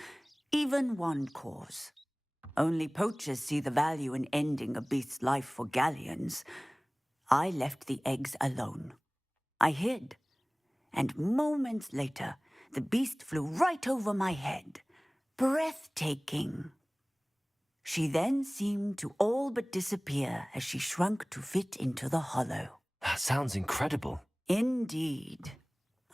even wand cores. Only poachers see the value in ending a beast's life for galleons. I left the eggs alone. I hid, and moments later, the beast flew right over my head. Breathtaking. She then seemed to all but disappear as she shrunk to fit into the hollow. That sounds incredible. Indeed.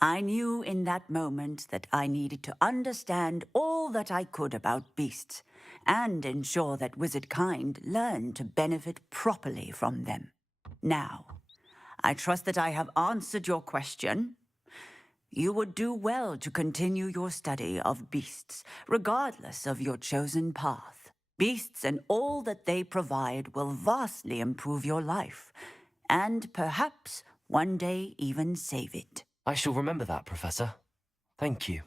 I knew in that moment that I needed to understand all that I could about beasts and ensure that wizard kind learned to benefit properly from them. Now, I trust that I have answered your question. You would do well to continue your study of beasts, regardless of your chosen path. Beasts and all that they provide will vastly improve your life, and perhaps one day even save it. I shall remember that, Professor. Thank you.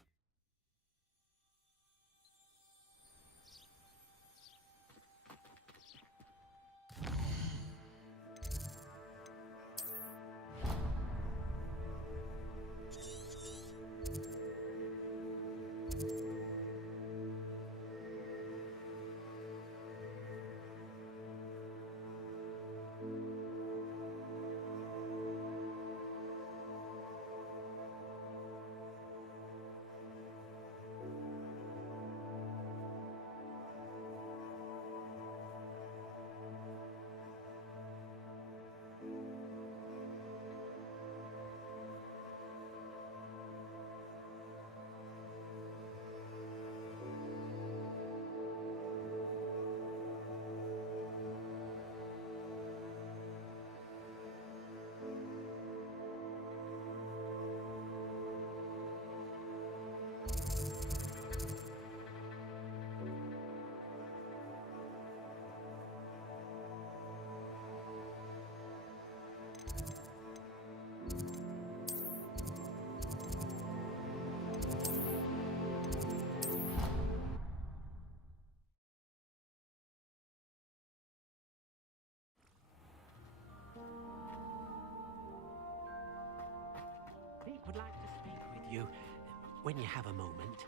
when you have a moment.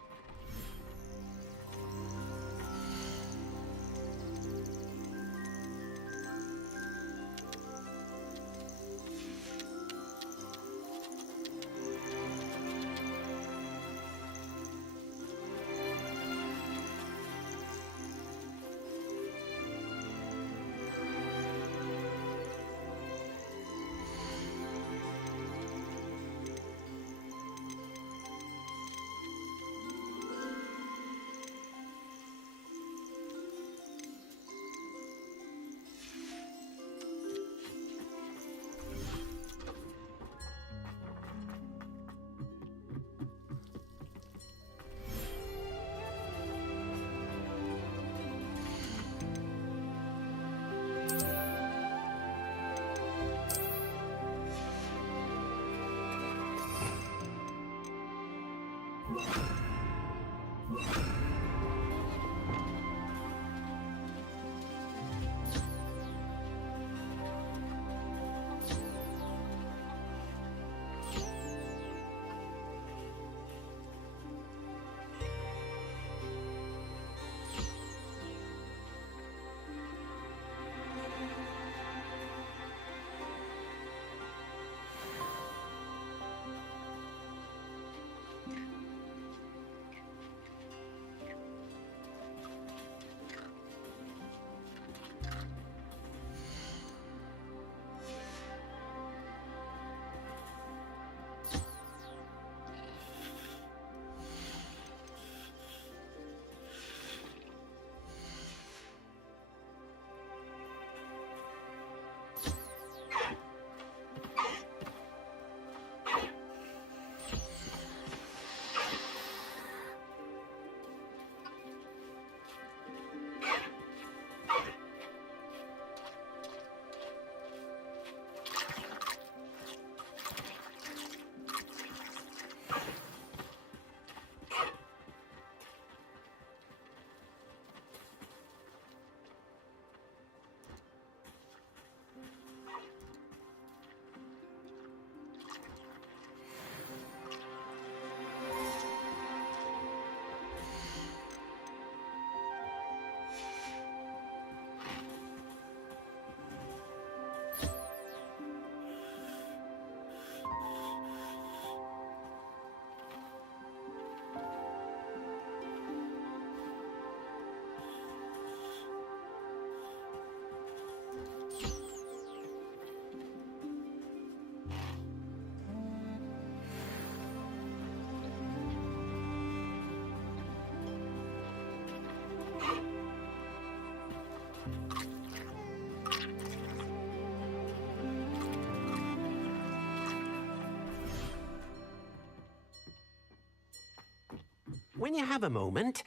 When you have a moment,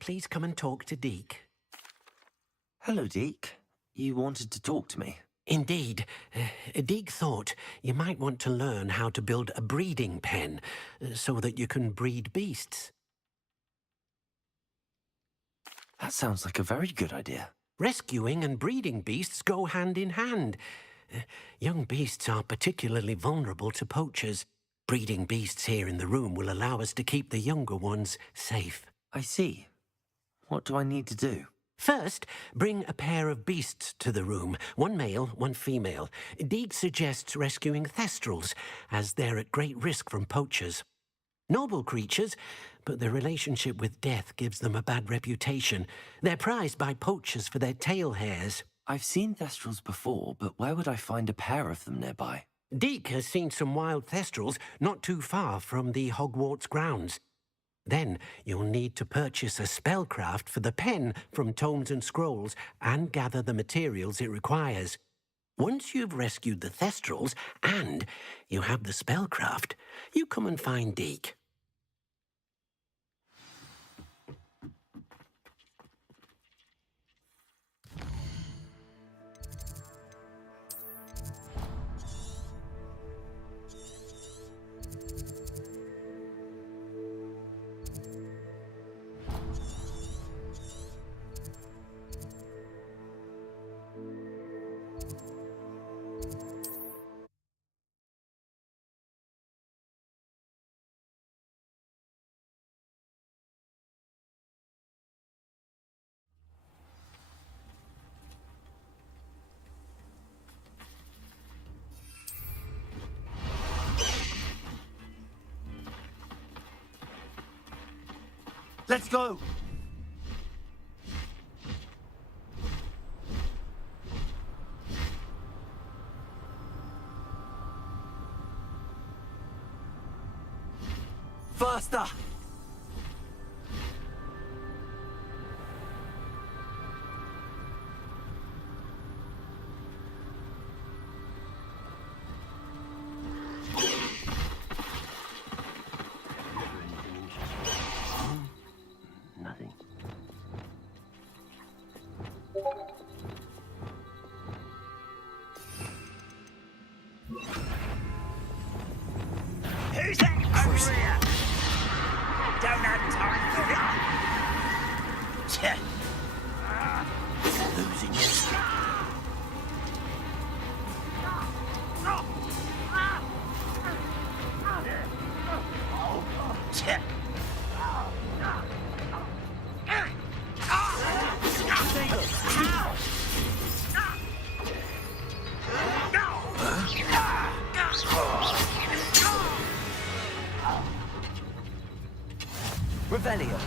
please come and talk to Deke. Hello, Deke. You wanted to talk to me? Indeed. Deke thought you might want to learn how to build a breeding pen so that you can breed beasts. That sounds like a very good idea. Rescuing and breeding beasts go hand in hand. Young beasts are particularly vulnerable to poachers. Breeding beasts here in the room will allow us to keep the younger ones safe. I see. What do I need to do? First, bring a pair of beasts to the room. One male, one female. Deke suggests rescuing thestrals, as they're at great risk from poachers. Noble creatures, but their relationship with death gives them a bad reputation. They're prized by poachers for their tail hairs. I've seen thestrals before, but where would I find a pair of them nearby? Deke has seen some wild thestrals not too far from the Hogwarts grounds. Then you'll need to purchase a spellcraft for the pen from Tomes and Scrolls and gather the materials it requires. Once you've rescued the thestrals and you have the spellcraft, you come and find Deke. Let's go! Faster! Nothing. Who's that over here? Don't have time for it. Losing your strength. Revelio.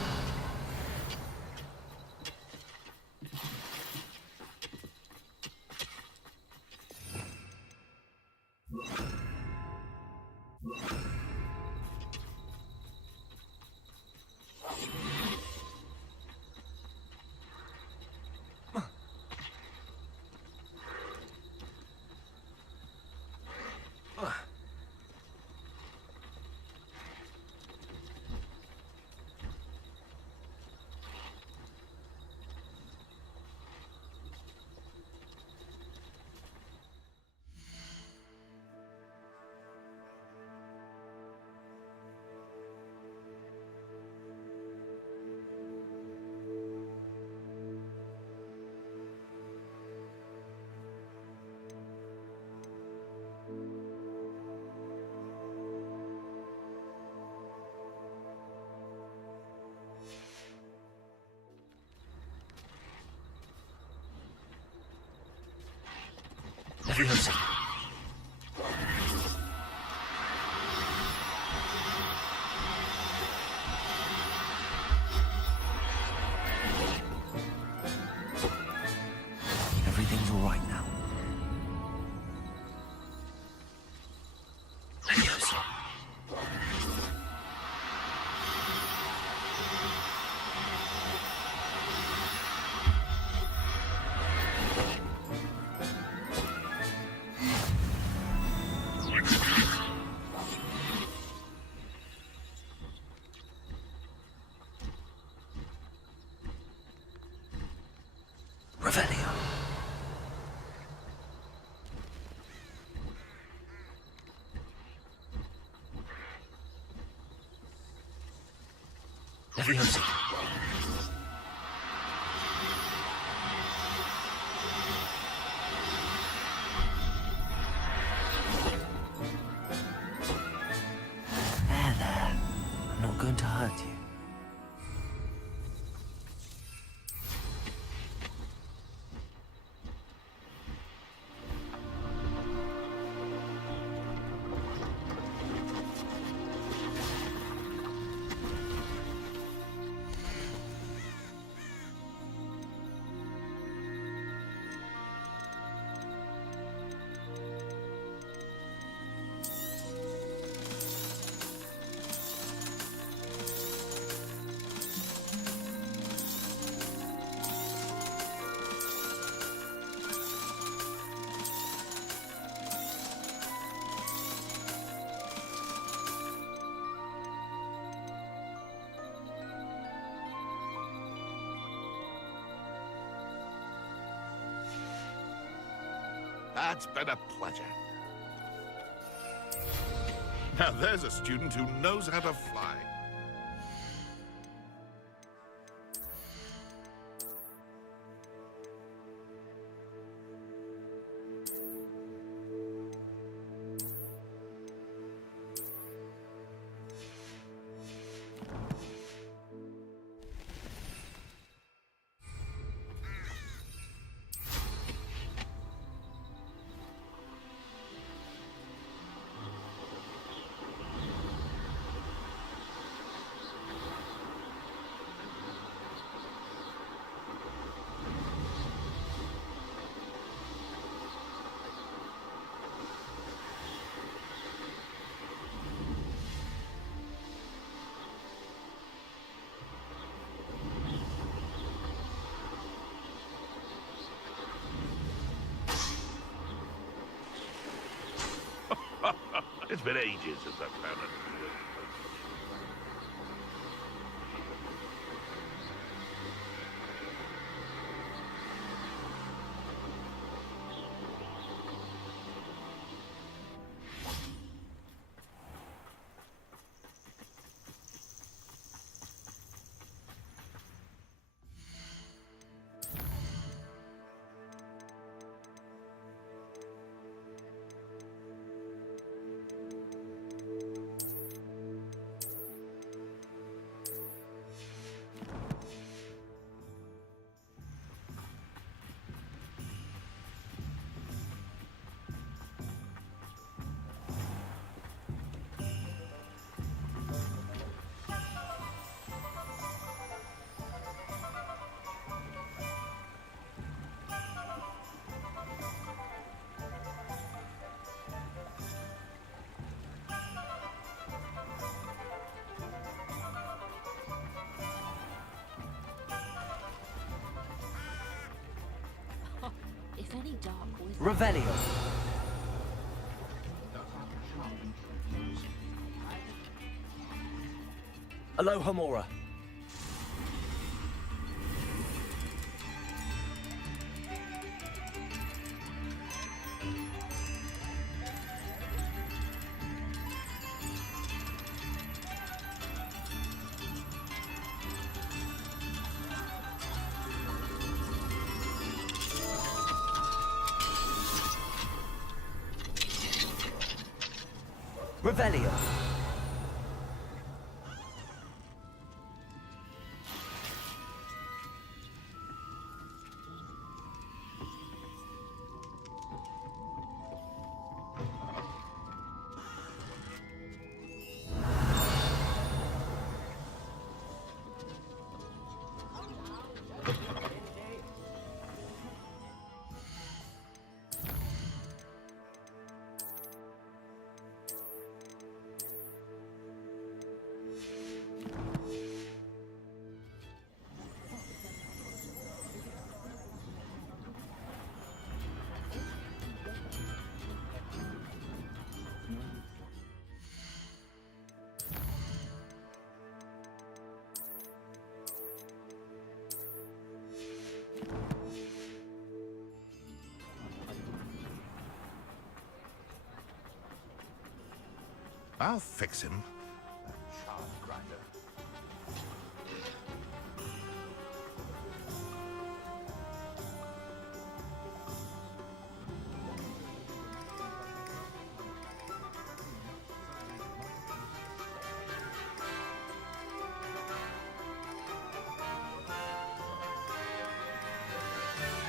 Leviosa. Everything's all right now. Leviosa. Revelio. Leviosa. There. I'm not going to hurt you. That's been a pleasure. Now there's a student who knows how to fly. It's been ages since I've found it. If any dark wizard... Revelio. Alohomora. Revelio. I'll fix him.